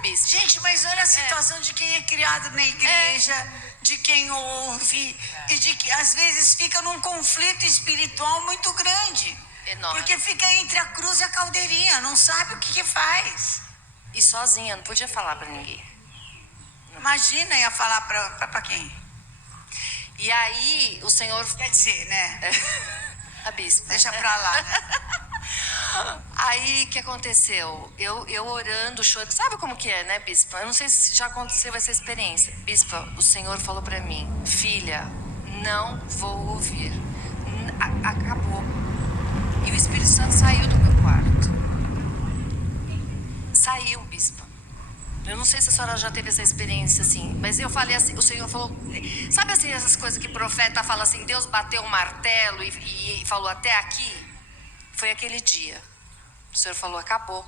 Bispo. Gente, mas olha a situação de quem é criado na igreja, de quem ouve, e de que às vezes fica num conflito espiritual muito grande. Enorme. Porque fica entre a cruz e a caldeirinha, não sabe o que faz. E sozinha, não podia falar para ninguém. Imagina, ia falar pra quem? E aí o Senhor... Quer dizer, né? A bispa. Deixa pra lá, né? Aí, o que aconteceu? Eu orando, chorando. Sabe como que é, né, bispa? Eu não sei se já aconteceu essa experiência. Bispa, o Senhor falou pra mim: filha, não vou ouvir. Acabou. E o Espírito Santo saiu do meu quarto. Saiu, bispa. Eu não sei se a senhora já teve essa experiência assim, mas eu falei assim, o Senhor falou, sabe assim, essas coisas que o profeta fala assim, Deus bateu um martelo e falou até aqui? Foi aquele dia. O Senhor falou, acabou.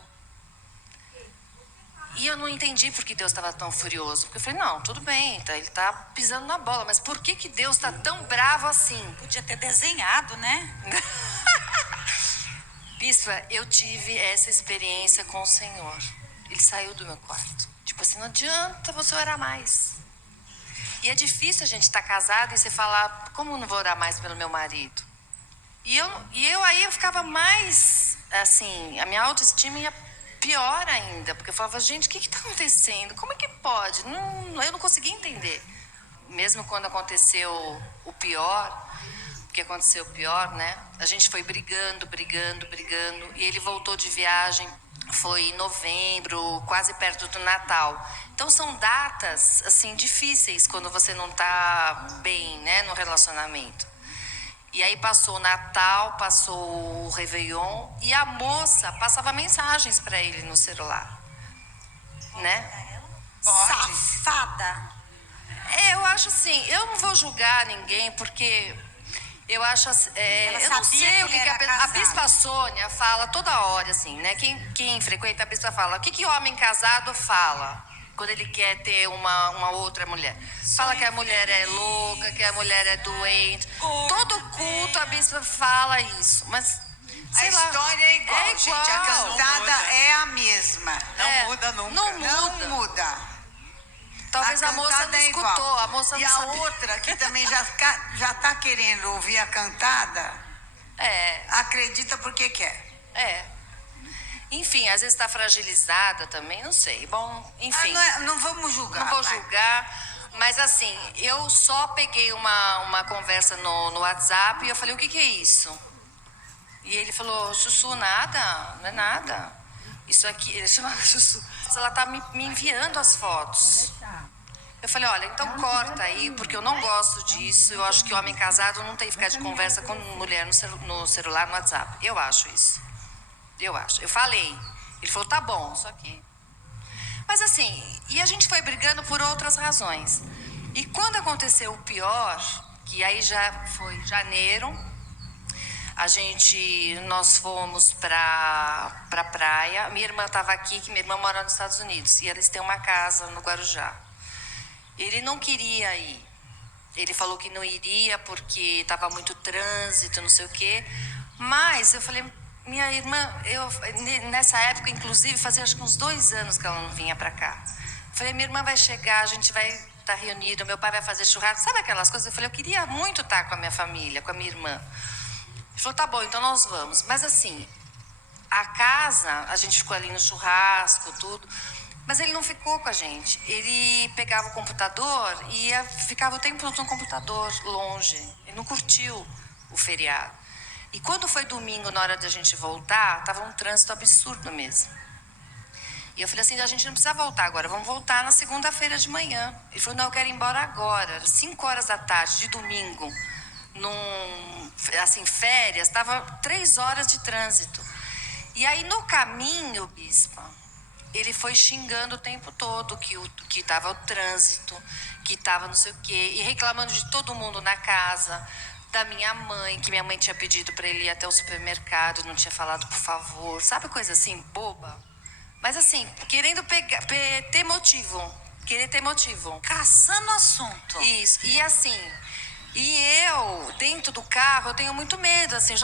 E eu não entendi por que Deus estava tão furioso. Porque eu falei, não, tudo bem, ele está pisando na bola, mas por que Deus está tão bravo assim? Podia ter desenhado, né? Bispa, eu tive essa experiência com o Senhor. Ele saiu do meu quarto. Tipo assim, não adianta você orar mais. E é difícil a gente estar casado e você falar, como eu não vou orar mais pelo meu marido? E eu aí eu ficava mais, assim, a minha autoestima ia pior ainda. Porque eu falava, gente, o que está acontecendo? Como é que pode? Eu não conseguia entender. Mesmo quando aconteceu o pior, porque aconteceu o pior, né? A gente foi brigando. E ele voltou de viagem, foi em novembro, quase perto do Natal. Então são datas, assim, difíceis quando você não está bem, né, no relacionamento. E aí passou o Natal, passou o Réveillon e a moça passava mensagens para ele no celular, né? Safada. Eu acho assim, eu não vou julgar ninguém porque eu acho eu não sei o que a Bispa Sônia fala toda hora, assim, né? Quem frequenta a Bispa fala, o que homem casado fala quando ele quer ter uma outra mulher? Fala que a mulher é louca, que a mulher é doente. Todo culto a Bispa fala isso, mas A história é igual, gente. A cantada é a mesma. Não muda nunca. Não muda. Talvez a moça não escutou, a moça não sabia. E a outra que também já tá querendo ouvir a cantada, acredita porque quer. Enfim, às vezes está fragilizada também, não sei. Bom, enfim. Não vamos julgar. Não vou julgar, mas assim, eu só peguei uma conversa no WhatsApp e eu falei, o que é isso? E ele falou, Chuchu, nada, não é nada. Isso aqui, ele chama Chuchu. Ela tá me enviando as fotos. Eu falei, olha, então corta aí, porque eu não gosto disso. Eu acho que homem casado não tem que ficar de conversa com mulher no celular, no WhatsApp. Eu acho isso. Eu acho. Eu falei. Ele falou, tá bom, só que... Mas assim, e a gente foi brigando por outras razões. E quando aconteceu o pior, que aí já foi janeiro, nós fomos pra praia. Minha irmã estava aqui, que minha irmã mora nos Estados Unidos. E eles têm uma casa no Guarujá. Ele não queria ir. Ele falou que não iria porque estava muito trânsito, não sei o quê. Mas eu falei, minha irmã, nessa época, inclusive, fazia acho que uns 2 anos que ela não vinha para cá. Eu falei, minha irmã vai chegar, a gente vai estar reunido, meu pai vai fazer churrasco, sabe aquelas coisas? Eu falei, eu queria muito estar com a minha família, com a minha irmã. Ele falou, tá bom, então nós vamos. Mas assim, a casa, a gente ficou ali no churrasco, tudo. Mas ele não ficou com a gente. Ele pegava o computador e ficava o tempo todo no computador, longe. Ele não curtiu o feriado. E quando foi domingo, na hora de a gente voltar, estava um trânsito absurdo mesmo. E eu falei assim, a gente não precisa voltar agora, vamos voltar na segunda-feira de manhã. Ele falou, não, eu quero ir embora agora. Era 5 horas da tarde, de domingo, assim, férias, estava 3 horas de trânsito. E aí, no caminho, Bispa, ele foi xingando o tempo todo que estava o trânsito, que estava não sei o quê, e reclamando de todo mundo na casa, da minha mãe, que minha mãe tinha pedido para ele ir até o supermercado, não tinha falado por favor, sabe coisa assim, boba? Mas assim, querendo ter motivo, querer ter motivo. Caçando assunto. Isso, e assim, e eu, dentro do carro, eu tenho muito medo, assim,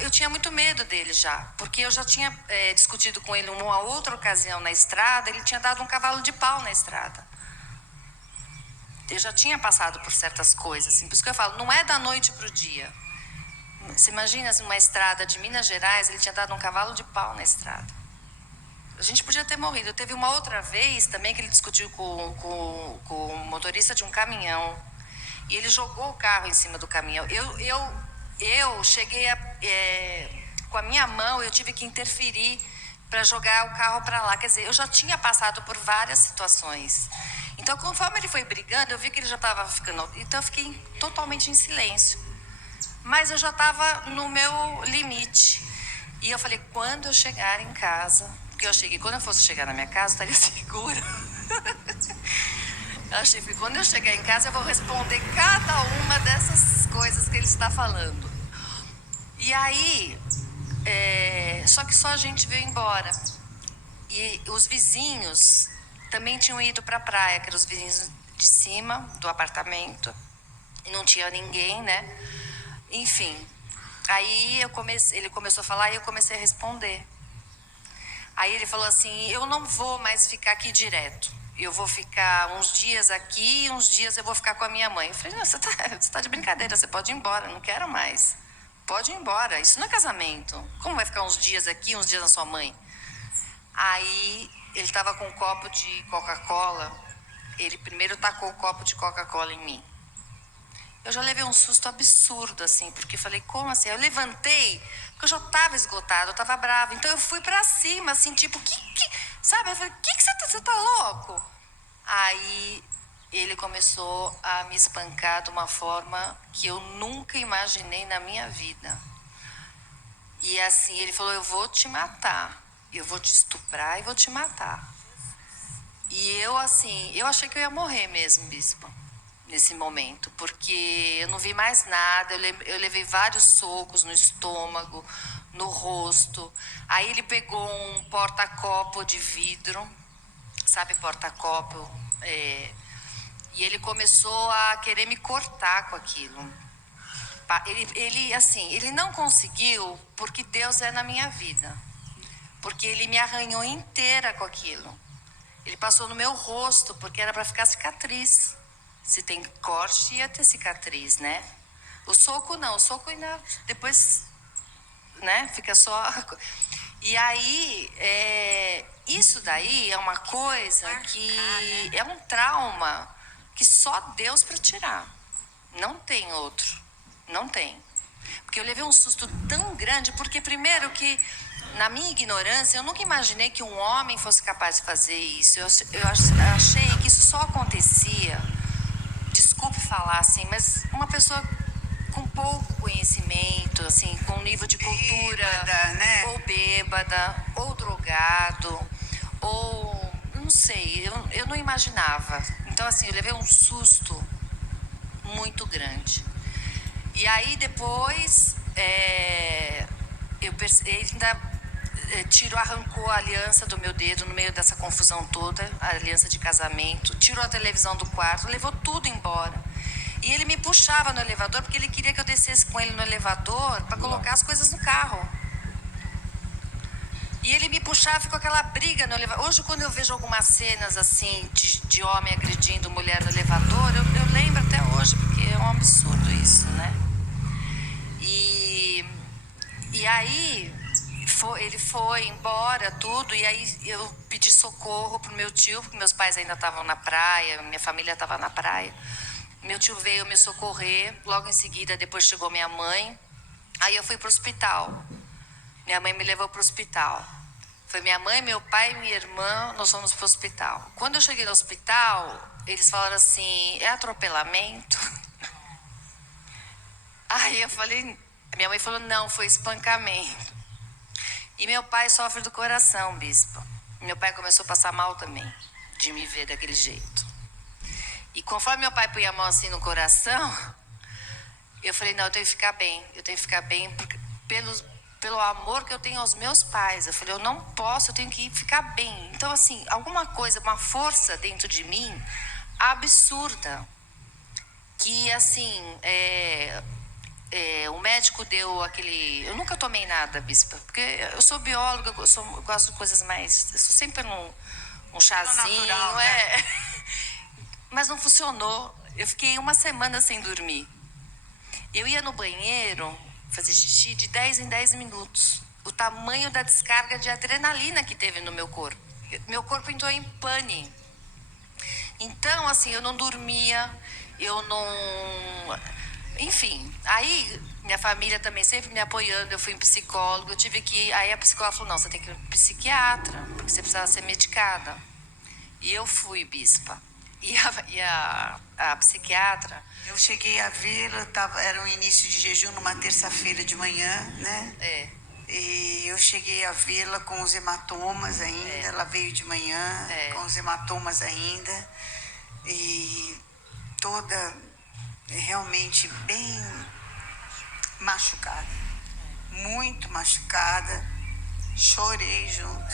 eu tinha muito medo dele já, porque eu já tinha discutido com ele uma outra ocasião na estrada, ele tinha dado um cavalo de pau na estrada. Eu já tinha passado por certas coisas, assim, por isso que eu falo, não é da noite pro dia. Você imagina, assim, uma estrada de Minas Gerais, ele tinha dado um cavalo de pau na estrada. A gente podia ter morrido. Teve uma outra vez também que ele discutiu com o motorista de um caminhão. E ele jogou o carro em cima do caminhão. Eu cheguei com a minha mão, eu tive que interferir para jogar o carro para lá. Quer dizer, eu já tinha passado por várias situações. Então, conforme ele foi brigando, eu vi que ele já estava ficando... Então, eu fiquei totalmente em silêncio. Mas eu já estava no meu limite. E eu falei, quando eu chegar em casa... Porque eu achei que quando eu fosse chegar na minha casa, eu estaria segura. Eu achei que quando eu chegar em casa, eu vou responder cada uma dessas coisas que ele está falando. E aí... só que só a gente veio embora. E os vizinhos também tinham ido para a praia, que eram os vizinhos de cima do apartamento. E não tinha ninguém, né? Enfim. Aí ele começou a falar e eu comecei a responder. Aí ele falou assim, eu não vou mais ficar aqui direto. Eu vou ficar uns dias aqui e uns dias eu vou ficar com a minha mãe. Eu falei, não, você tá de brincadeira, você pode ir embora, não quero mais. Pode ir embora, isso não é casamento. Como vai ficar uns dias aqui, uns dias na sua mãe? Aí ele estava com um copo de Coca-Cola. Ele primeiro tacou o copo de Coca-Cola em mim. Eu já levei um susto absurdo, assim, porque falei, como assim? Eu levantei, porque eu já estava esgotada, eu estava brava. Então eu fui para cima, assim, tipo, sabe? Eu falei, que você tá louco? Aí ele começou a me espancar de uma forma que eu nunca imaginei na minha vida. E assim, ele falou, eu vou te matar. Eu vou te estuprar e vou te matar. E eu, assim, eu achei que eu ia morrer mesmo, Bispo, nesse momento. Porque eu não vi mais nada, eu levei vários socos no estômago, no rosto. Aí ele pegou um porta-copo de vidro, sabe, porta-copo, e ele começou a querer me cortar com aquilo. Ele não conseguiu porque Deus é na minha vida. Porque ele me arranhou inteira com aquilo. Ele passou no meu rosto, porque era para ficar cicatriz. Se tem corte, ia ter cicatriz, né? O soco não, o soco ainda depois, né? Fica só... E aí, isso daí é uma coisa que é um trauma que só Deus para tirar. Não tem outro. Não tem. Porque eu levei um susto tão grande, porque primeiro que, na minha ignorância, eu nunca imaginei que um homem fosse capaz de fazer isso. Eu achei que isso só acontecia, desculpe falar assim, mas uma pessoa com pouco conhecimento, assim, com nível de cultura, bêbada, né? Ou bêbada, ou drogado, ou não sei, eu não imaginava. Então, assim, eu levei um susto muito grande. E aí depois ele ainda arrancou a aliança do meu dedo no meio dessa confusão toda, a aliança de casamento, tirou a televisão do quarto, levou tudo embora. E ele me puxava no elevador porque ele queria que eu descesse com ele no elevador para colocar as coisas no carro. E ele me puxava, ficou aquela briga no elevador. Hoje, quando eu vejo algumas cenas assim de homem agredindo mulher no elevador, eu lembro até hoje, porque é um absurdo isso, né? E aí ele foi embora, tudo, e aí eu pedi socorro pro meu tio, porque meus pais ainda estavam na praia, minha família estava na praia. Meu tio veio me socorrer, logo em seguida, depois chegou minha mãe. Aí eu fui pro hospital. Minha mãe me levou pro hospital. Foi minha mãe, meu pai e minha irmã, nós fomos pro hospital. Quando eu cheguei no hospital, eles falaram assim, é atropelamento? Aí eu falei, minha mãe falou, não, foi espancamento. E meu pai sofre do coração, bispo. Meu pai começou a passar mal também, de me ver daquele jeito. E conforme meu pai punha a mão assim no coração, eu falei, não, eu tenho que ficar bem, porque pelo amor que eu tenho aos meus pais. Eu falei, eu não posso, eu tenho que ficar bem. Então, assim, alguma coisa, uma força dentro de mim absurda, que, assim, o médico deu aquele... Eu nunca tomei nada, bispa, porque eu sou bióloga, eu gosto de coisas mais... Eu sou sempre um chazinho, natural, né? Mas não funcionou. Eu fiquei uma semana sem dormir. Eu ia no banheiro fazer xixi de 10 em 10 minutos. O tamanho da descarga de adrenalina que teve no meu corpo. Meu corpo entrou em pane. Então, assim, eu não dormia, eu não... Enfim, aí minha família também sempre me apoiando, eu fui em psicólogo, eu tive que ir... Aí a psicóloga falou, não, você tem que ir para psiquiatra, porque você precisava ser medicada. E eu fui, bispa. E a psiquiatra... Eu cheguei a vê-la, era o início de jejum numa terça-feira de manhã, né? E eu cheguei a vê-la com os hematomas ainda, ela veio de manhã com os hematomas ainda. E toda realmente bem machucada, muito machucada. Chorei junto.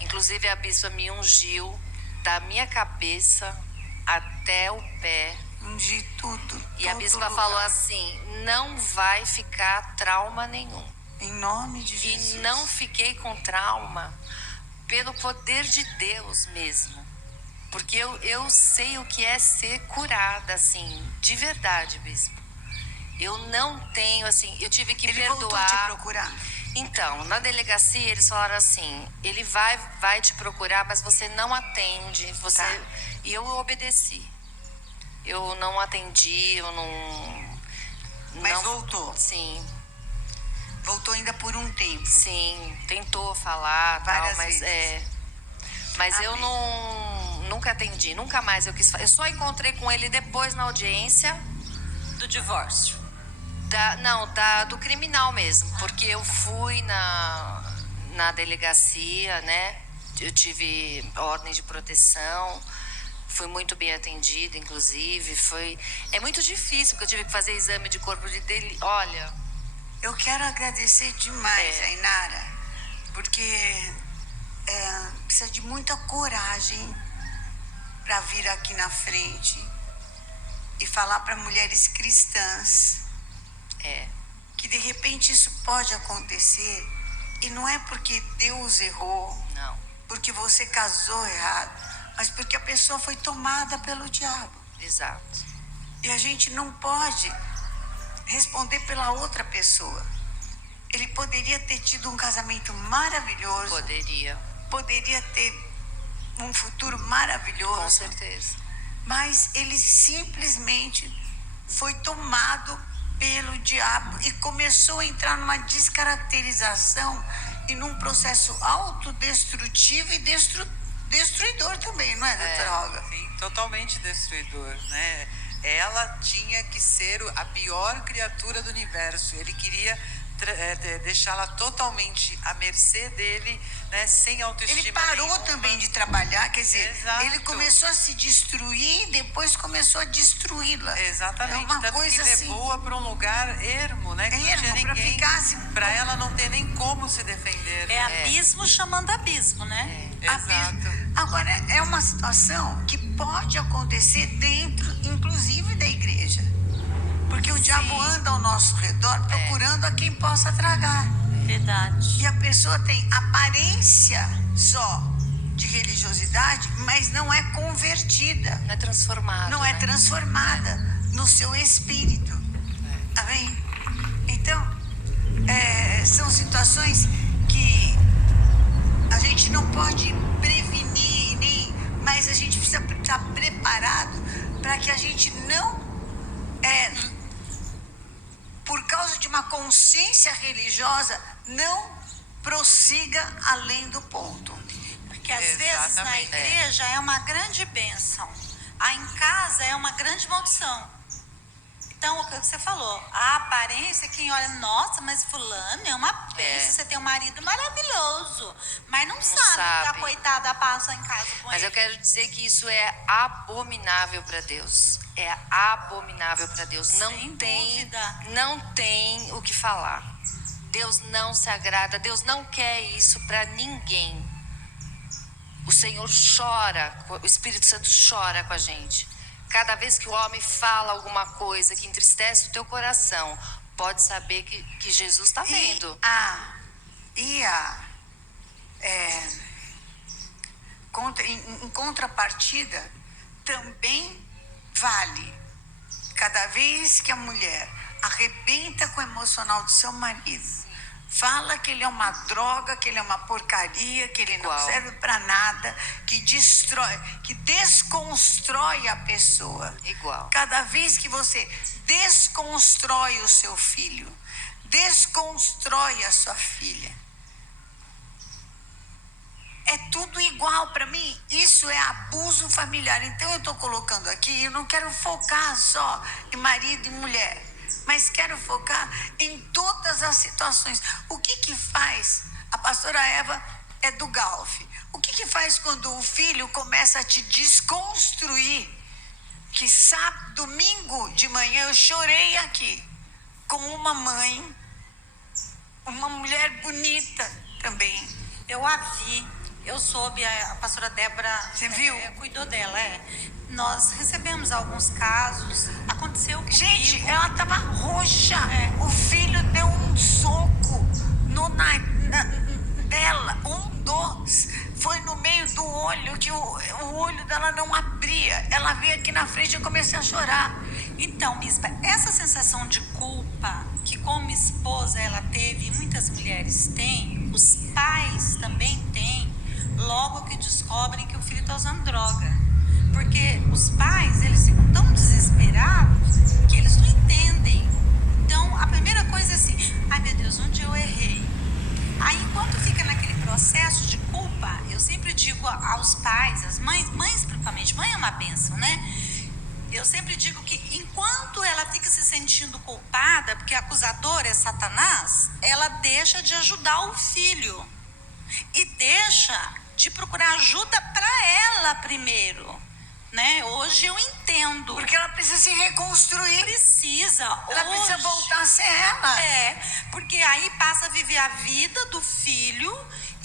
Inclusive a bispa me ungiu da minha cabeça até o pé. Ungi tudo. E a bispa falou assim, não vai ficar trauma nenhum. Em nome de Jesus. E não fiquei com trauma pelo poder de Deus mesmo. Porque eu sei o que é ser curada, assim, de verdade, bispo. Eu não tenho, assim, eu tive que perdoar. Ele voltou a te procurar? Então, na delegacia eles falaram assim, ele vai te procurar, mas você não atende, você... Tá. E eu obedeci. Eu não atendi, eu não... Mas não... voltou? Sim. Voltou ainda por um tempo? Sim, tentou falar, várias tal, mas vezes. Mas eu nunca atendi, nunca mais eu quis falar. Eu só encontrei com ele depois na audiência Do divórcio. do criminal mesmo, porque eu fui na delegacia, né? Eu tive ordem de proteção, fui muito bem atendida, inclusive. É muito difícil, porque eu tive que fazer exame de corpo de delito. Olha, eu quero agradecer demais, Ainara, porque precisa de muita coragem para vir aqui na frente e falar para mulheres cristãs que de repente isso pode acontecer, e não é porque Deus errou, não, porque você casou errado, mas porque a pessoa foi tomada pelo diabo. exato. E a gente não pode responder pela outra pessoa. Ele poderia ter tido um casamento maravilhoso. Poderia ter um futuro maravilhoso. Com certeza. Mas ele simplesmente foi tomado pelo diabo e começou a entrar numa descaracterização e num processo autodestrutivo e destruidor também, não é, doutora Olga? Sim, totalmente destruidor, né? Ela tinha que ser a pior criatura do universo. Ele queria deixá-la totalmente à mercê dele, né, sem autoestima. Ele parou nenhuma. também de trabalhar, quer dizer, Exato. ele começou a se destruir e depois começou a destruí-la. Exatamente, uma tanto coisa que assim, levou-a para um lugar ermo, né, que não tinha ninguém, para ela não ter nem como se defender. É abismo chamando abismo, né? Exato. Agora, é uma situação que pode acontecer dentro, inclusive, da igreja. Porque o diabo anda ao nosso redor procurando a quem possa tragar. Verdade. E a pessoa tem aparência só de religiosidade, mas não é convertida. Não é transformado. Não é transformada no seu espírito. Amém? Então, são situações que a gente não pode prevenir, mas a gente precisa estar preparado para que a gente não, por causa de uma consciência religiosa, não prossiga além do ponto. Porque às vezes na igreja é uma grande bênção, aí em casa é uma grande maldição. Então, o que você falou, a aparência, quem olha, nossa, mas fulano é uma bênção, você tem um marido maravilhoso, mas não sabe que a coitada passa em casa com Mas ele. eu quero dizer que isso é abominável para Deus. É abominável para Deus. Sem dúvida. Não tem o que falar. Deus não se agrada, Deus não quer isso para ninguém. O Senhor chora, o Espírito Santo chora com a gente. Cada vez que o homem fala alguma coisa que entristece o teu coração, pode saber que Jesus está vendo. Em contrapartida, também vale. Cada vez que a mulher arrebenta com o emocional do seu marido, fala que ele é uma droga, que ele é uma porcaria, que ele não serve para nada, que destrói, que desconstrói a pessoa. Igual. Cada vez que você desconstrói o seu filho, desconstrói a sua filha, é tudo igual para mim. Isso é abuso familiar. Então eu estou colocando aqui, eu não quero focar só em marido e mulher, mas quero focar em todas as situações. O que faz? A pastora Eva é do Galf. O que faz quando o filho começa a te desconstruir? Que sábado, domingo de manhã eu chorei aqui com uma mãe, uma mulher bonita também. Eu a vi, eu soube, a pastora Débora Você viu? Cuidou dela, Nós recebemos alguns casos, aconteceu comigo. Gente, ela estava roxa. O filho deu um soco no dela, foi no meio do olho, que o olho dela não abria. Ela veio aqui na frente e eu comecei a chorar. Então, bispa, essa sensação de culpa que como esposa ela teve, e muitas mulheres têm, os pais também têm, logo que descobrem que o filho está usando droga. Porque os pais, eles ficam tão desesperados que eles não entendem. Então, a primeira coisa é assim, ai meu Deus, onde eu errei? Aí, enquanto fica naquele processo de culpa, eu sempre digo aos pais, às mães principalmente, mãe é uma bênção, né? Eu sempre digo que enquanto ela fica se sentindo culpada, porque a acusadora é Satanás, ela deixa de ajudar o filho e deixa de procurar ajuda para ela primeiro, né? Hoje eu entendo. Porque ela precisa se reconstruir. Precisa. Ela precisa voltar a ser ela. Porque aí passa a viver a vida do filho.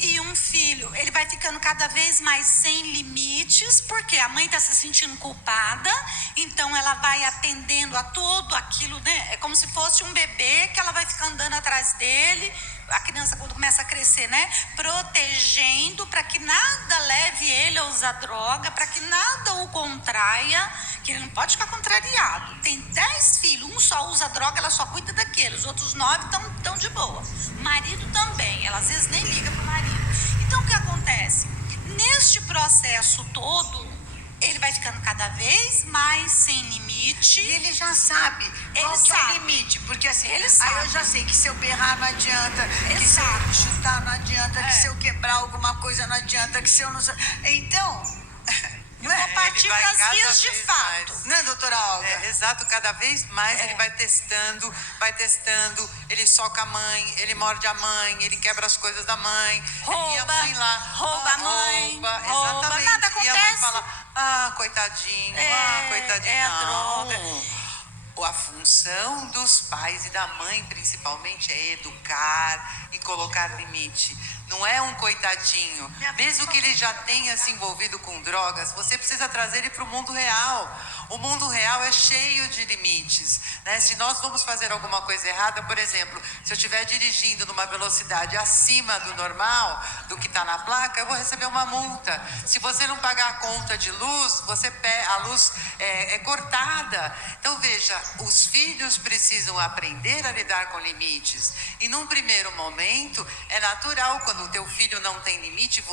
E um filho, ele vai ficando cada vez mais sem limites, porque a mãe está se sentindo culpada, então ela vai atendendo a tudo aquilo, né? É como se fosse um bebê que ela vai ficar andando atrás dele, a criança quando começa a crescer, né? Protegendo para que nada leve ele a usar droga, para que nada o contraia, que ele não pode ficar contrariado. Tem 10 filhos, um só usa droga, ela só cuida daquele, os outros 9 estão de boa. Marido também, ela às vezes nem liga pro marido. Então o que acontece? Neste processo todo, ele vai ficando cada vez mais sem limite. E ele já sabe qual que é o limite. Porque assim, ele sabe. Aí eu já sei que se eu berrar não adianta, que se eu chutar não adianta, que se eu quebrar alguma coisa não adianta, que se eu não... Então... Eu vou partir para as vias de fato. Não é, doutora Olga? Exato, cada vez mais ele vai testando, ele soca a mãe, ele morde a mãe, ele quebra as coisas da mãe. Rouba, e a mãe lá, rouba a mãe, rouba, exatamente. nada E a mãe acontece. fala, coitadinho, coitadinho. É a não. droga. A função dos pais e da mãe, principalmente, é educar e colocar limite. Não é um coitadinho. Mesmo que ele já tenha se envolvido com drogas, você precisa trazer ele para o mundo real. O mundo real é cheio de limites, né? Se nós vamos fazer alguma coisa errada, por exemplo, se eu estiver dirigindo numa velocidade acima do normal, do que está na placa, eu vou receber uma multa. Se você não pagar a conta de luz, a luz é cortada. Então veja, os filhos precisam aprender a lidar com limites. E num primeiro momento, é natural quando o teu filho não tem limite,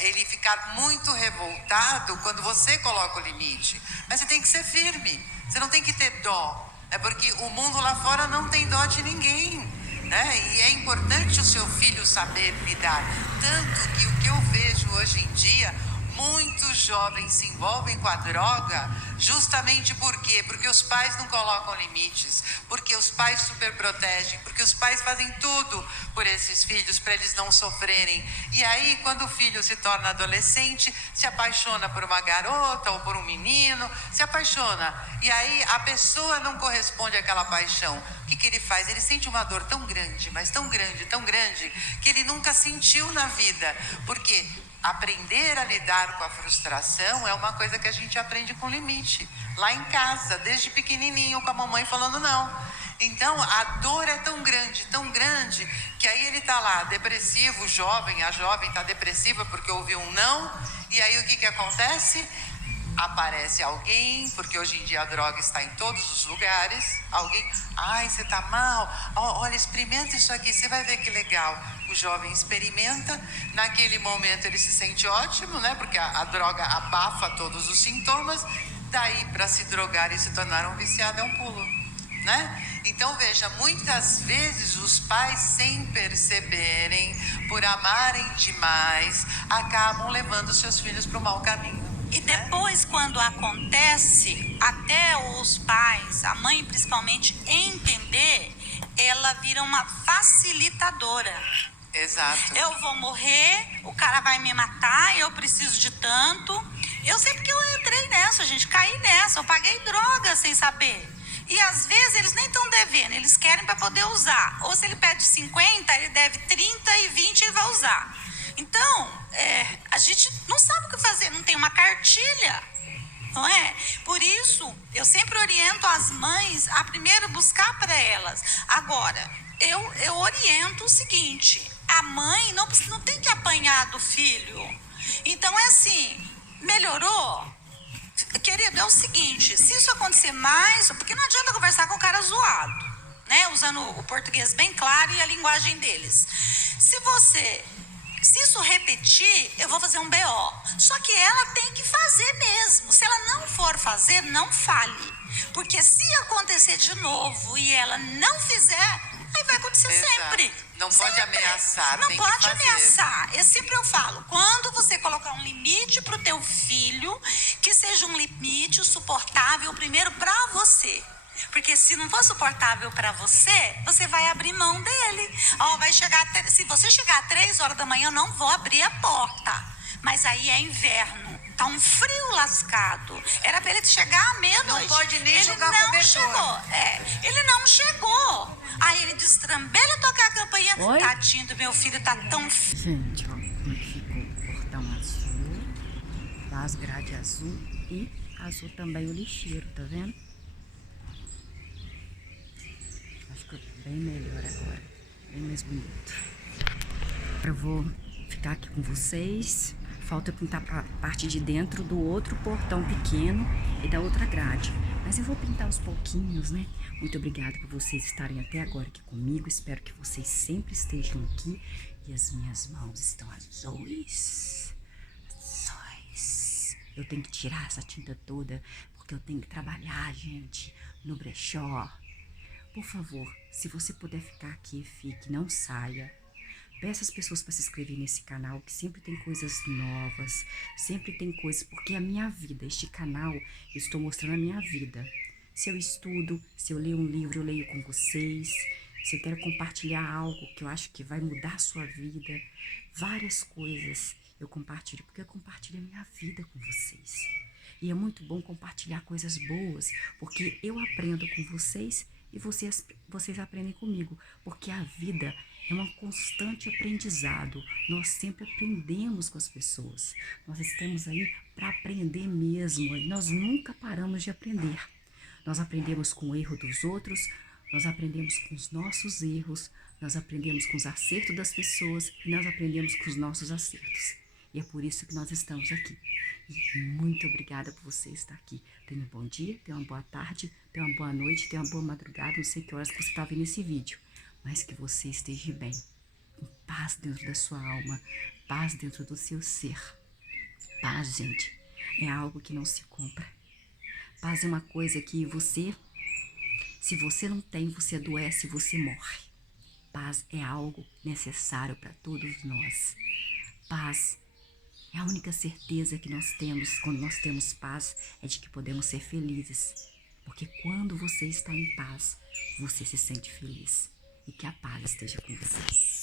ele ficar muito revoltado quando você coloca o limite. Mas você tem que ser firme, você não tem que ter dó. É porque o mundo lá fora não tem dó de ninguém, né? E é importante o seu filho saber lidar. Tanto que o que eu vejo hoje em dia, muitos jovens se envolvem com a droga justamente por quê? Porque os pais não colocam limites, porque os pais superprotegem, porque os pais fazem tudo por esses filhos para eles não sofrerem. E aí, quando o filho se torna adolescente, se apaixona por uma garota ou por um menino, se apaixona. E aí a pessoa não corresponde àquela paixão. O que ele faz? Ele sente uma dor tão grande, mas tão grande, que ele nunca sentiu na vida. Porque aprender a lidar com a frustração é uma coisa que a gente aprende com limite. Lá em casa, desde pequenininho, com a mamãe falando não. Então, a dor é tão grande, que aí ele está lá, depressivo, a jovem está depressiva porque ouviu um não. E aí o que acontece? Aparece alguém, porque hoje em dia a droga está em todos os lugares. Alguém, ai, você está mal? Olha, experimenta isso aqui, você vai ver que legal. O jovem experimenta, naquele momento ele se sente ótimo, né? Porque a droga abafa todos os sintomas. Daí, para se drogar e se tornar um viciado, é um pulo, né? Então veja, muitas vezes os pais, sem perceberem, por amarem demais, acabam levando seus filhos para o mau caminho. E depois, quando acontece, até os pais, a mãe principalmente, entender, ela vira uma facilitadora. Exato. Eu vou morrer, o cara vai me matar, eu preciso de tanto. Eu sei porque eu entrei nessa, gente, caí nessa, eu paguei droga sem saber. E às vezes eles nem estão devendo, eles querem para poder usar. Ou se ele pede 50, ele deve 30 e 20 ele vai usar. Então, a gente não sabe o que fazer, não tem uma cartilha, não é? Por isso, eu sempre oriento as mães a primeiro buscar para elas. Agora, eu oriento o seguinte, a mãe não tem que apanhar do filho. Então, é assim, melhorou? Querido, é o seguinte, se isso acontecer mais, porque não adianta conversar com o cara zoado, né? Usando o português bem claro e a linguagem deles. Se isso repetir, eu vou fazer um BO. Só que ela tem que fazer mesmo. Se ela não for fazer, não fale. Porque se acontecer de novo e ela não fizer, aí vai acontecer sempre. Não pode ameaçar, não tem pode que fazer. ameaçar. Eu falo, quando você colocar um limite pro teu filho, que seja um limite suportável primeiro para você. Porque se não for suportável para você, você vai abrir mão dele. Se você chegar às 3 horas da manhã, eu não vou abrir a porta. Mas aí é inverno, tá um frio lascado. Era para ele chegar à meia-noite. Não pode nem jogar cobertor. Ele não chegou. Aí ele destrambelha, tocar a campainha. Oi? Tadinho do meu filho, tá tão... Gente, ó, como é que ficou o portão azul, as grades azul e azul também o lixeiro, tá vendo? Acho que bem melhor agora, bem mais bonito. Eu vou ficar aqui com vocês. Falta pintar a parte de dentro do outro portão pequeno e da outra grade. Mas eu vou pintar aos pouquinhos, né? Muito obrigada por vocês estarem até agora aqui comigo. Espero que vocês sempre estejam aqui. E as minhas mãos estão azuis. Azuis. Eu tenho que tirar essa tinta toda, porque eu tenho que trabalhar, gente, no brechó. Por favor, se você puder ficar aqui, fique, não saia. Peço às pessoas para se inscrever nesse canal, que sempre tem coisas novas, sempre tem coisas, porque é a minha vida, este canal, eu estou mostrando a minha vida. Se eu estudo, se eu leio um livro, eu leio com vocês. Se eu quero compartilhar algo que eu acho que vai mudar a sua vida, várias coisas eu compartilho, porque eu compartilho a minha vida com vocês. E é muito bom compartilhar coisas boas, porque eu aprendo com vocês e vocês aprendem comigo, porque a vida é um constante aprendizado. Nós sempre aprendemos com as pessoas. Nós estamos aí para aprender mesmo. Nós nunca paramos de aprender. Nós aprendemos com o erro dos outros, nós aprendemos com os nossos erros, nós aprendemos com os acertos das pessoas e nós aprendemos com os nossos acertos. E é por isso que nós estamos aqui. E muito obrigada por você estar aqui. Tenha um bom dia, tenha uma boa tarde, tenha uma boa noite, tenha uma boa madrugada. Não sei que horas que você está vendo esse vídeo, mas que você esteja bem. Com paz dentro da sua alma, paz dentro do seu ser. Paz, gente, é algo que não se compra. Paz é uma coisa que se você não tem, você adoece e você morre. Paz é algo necessário para todos nós. Paz é a única certeza que nós temos quando nós temos paz, é de que podemos ser felizes. Porque quando você está em paz, você se sente feliz. E que a paz esteja com vocês.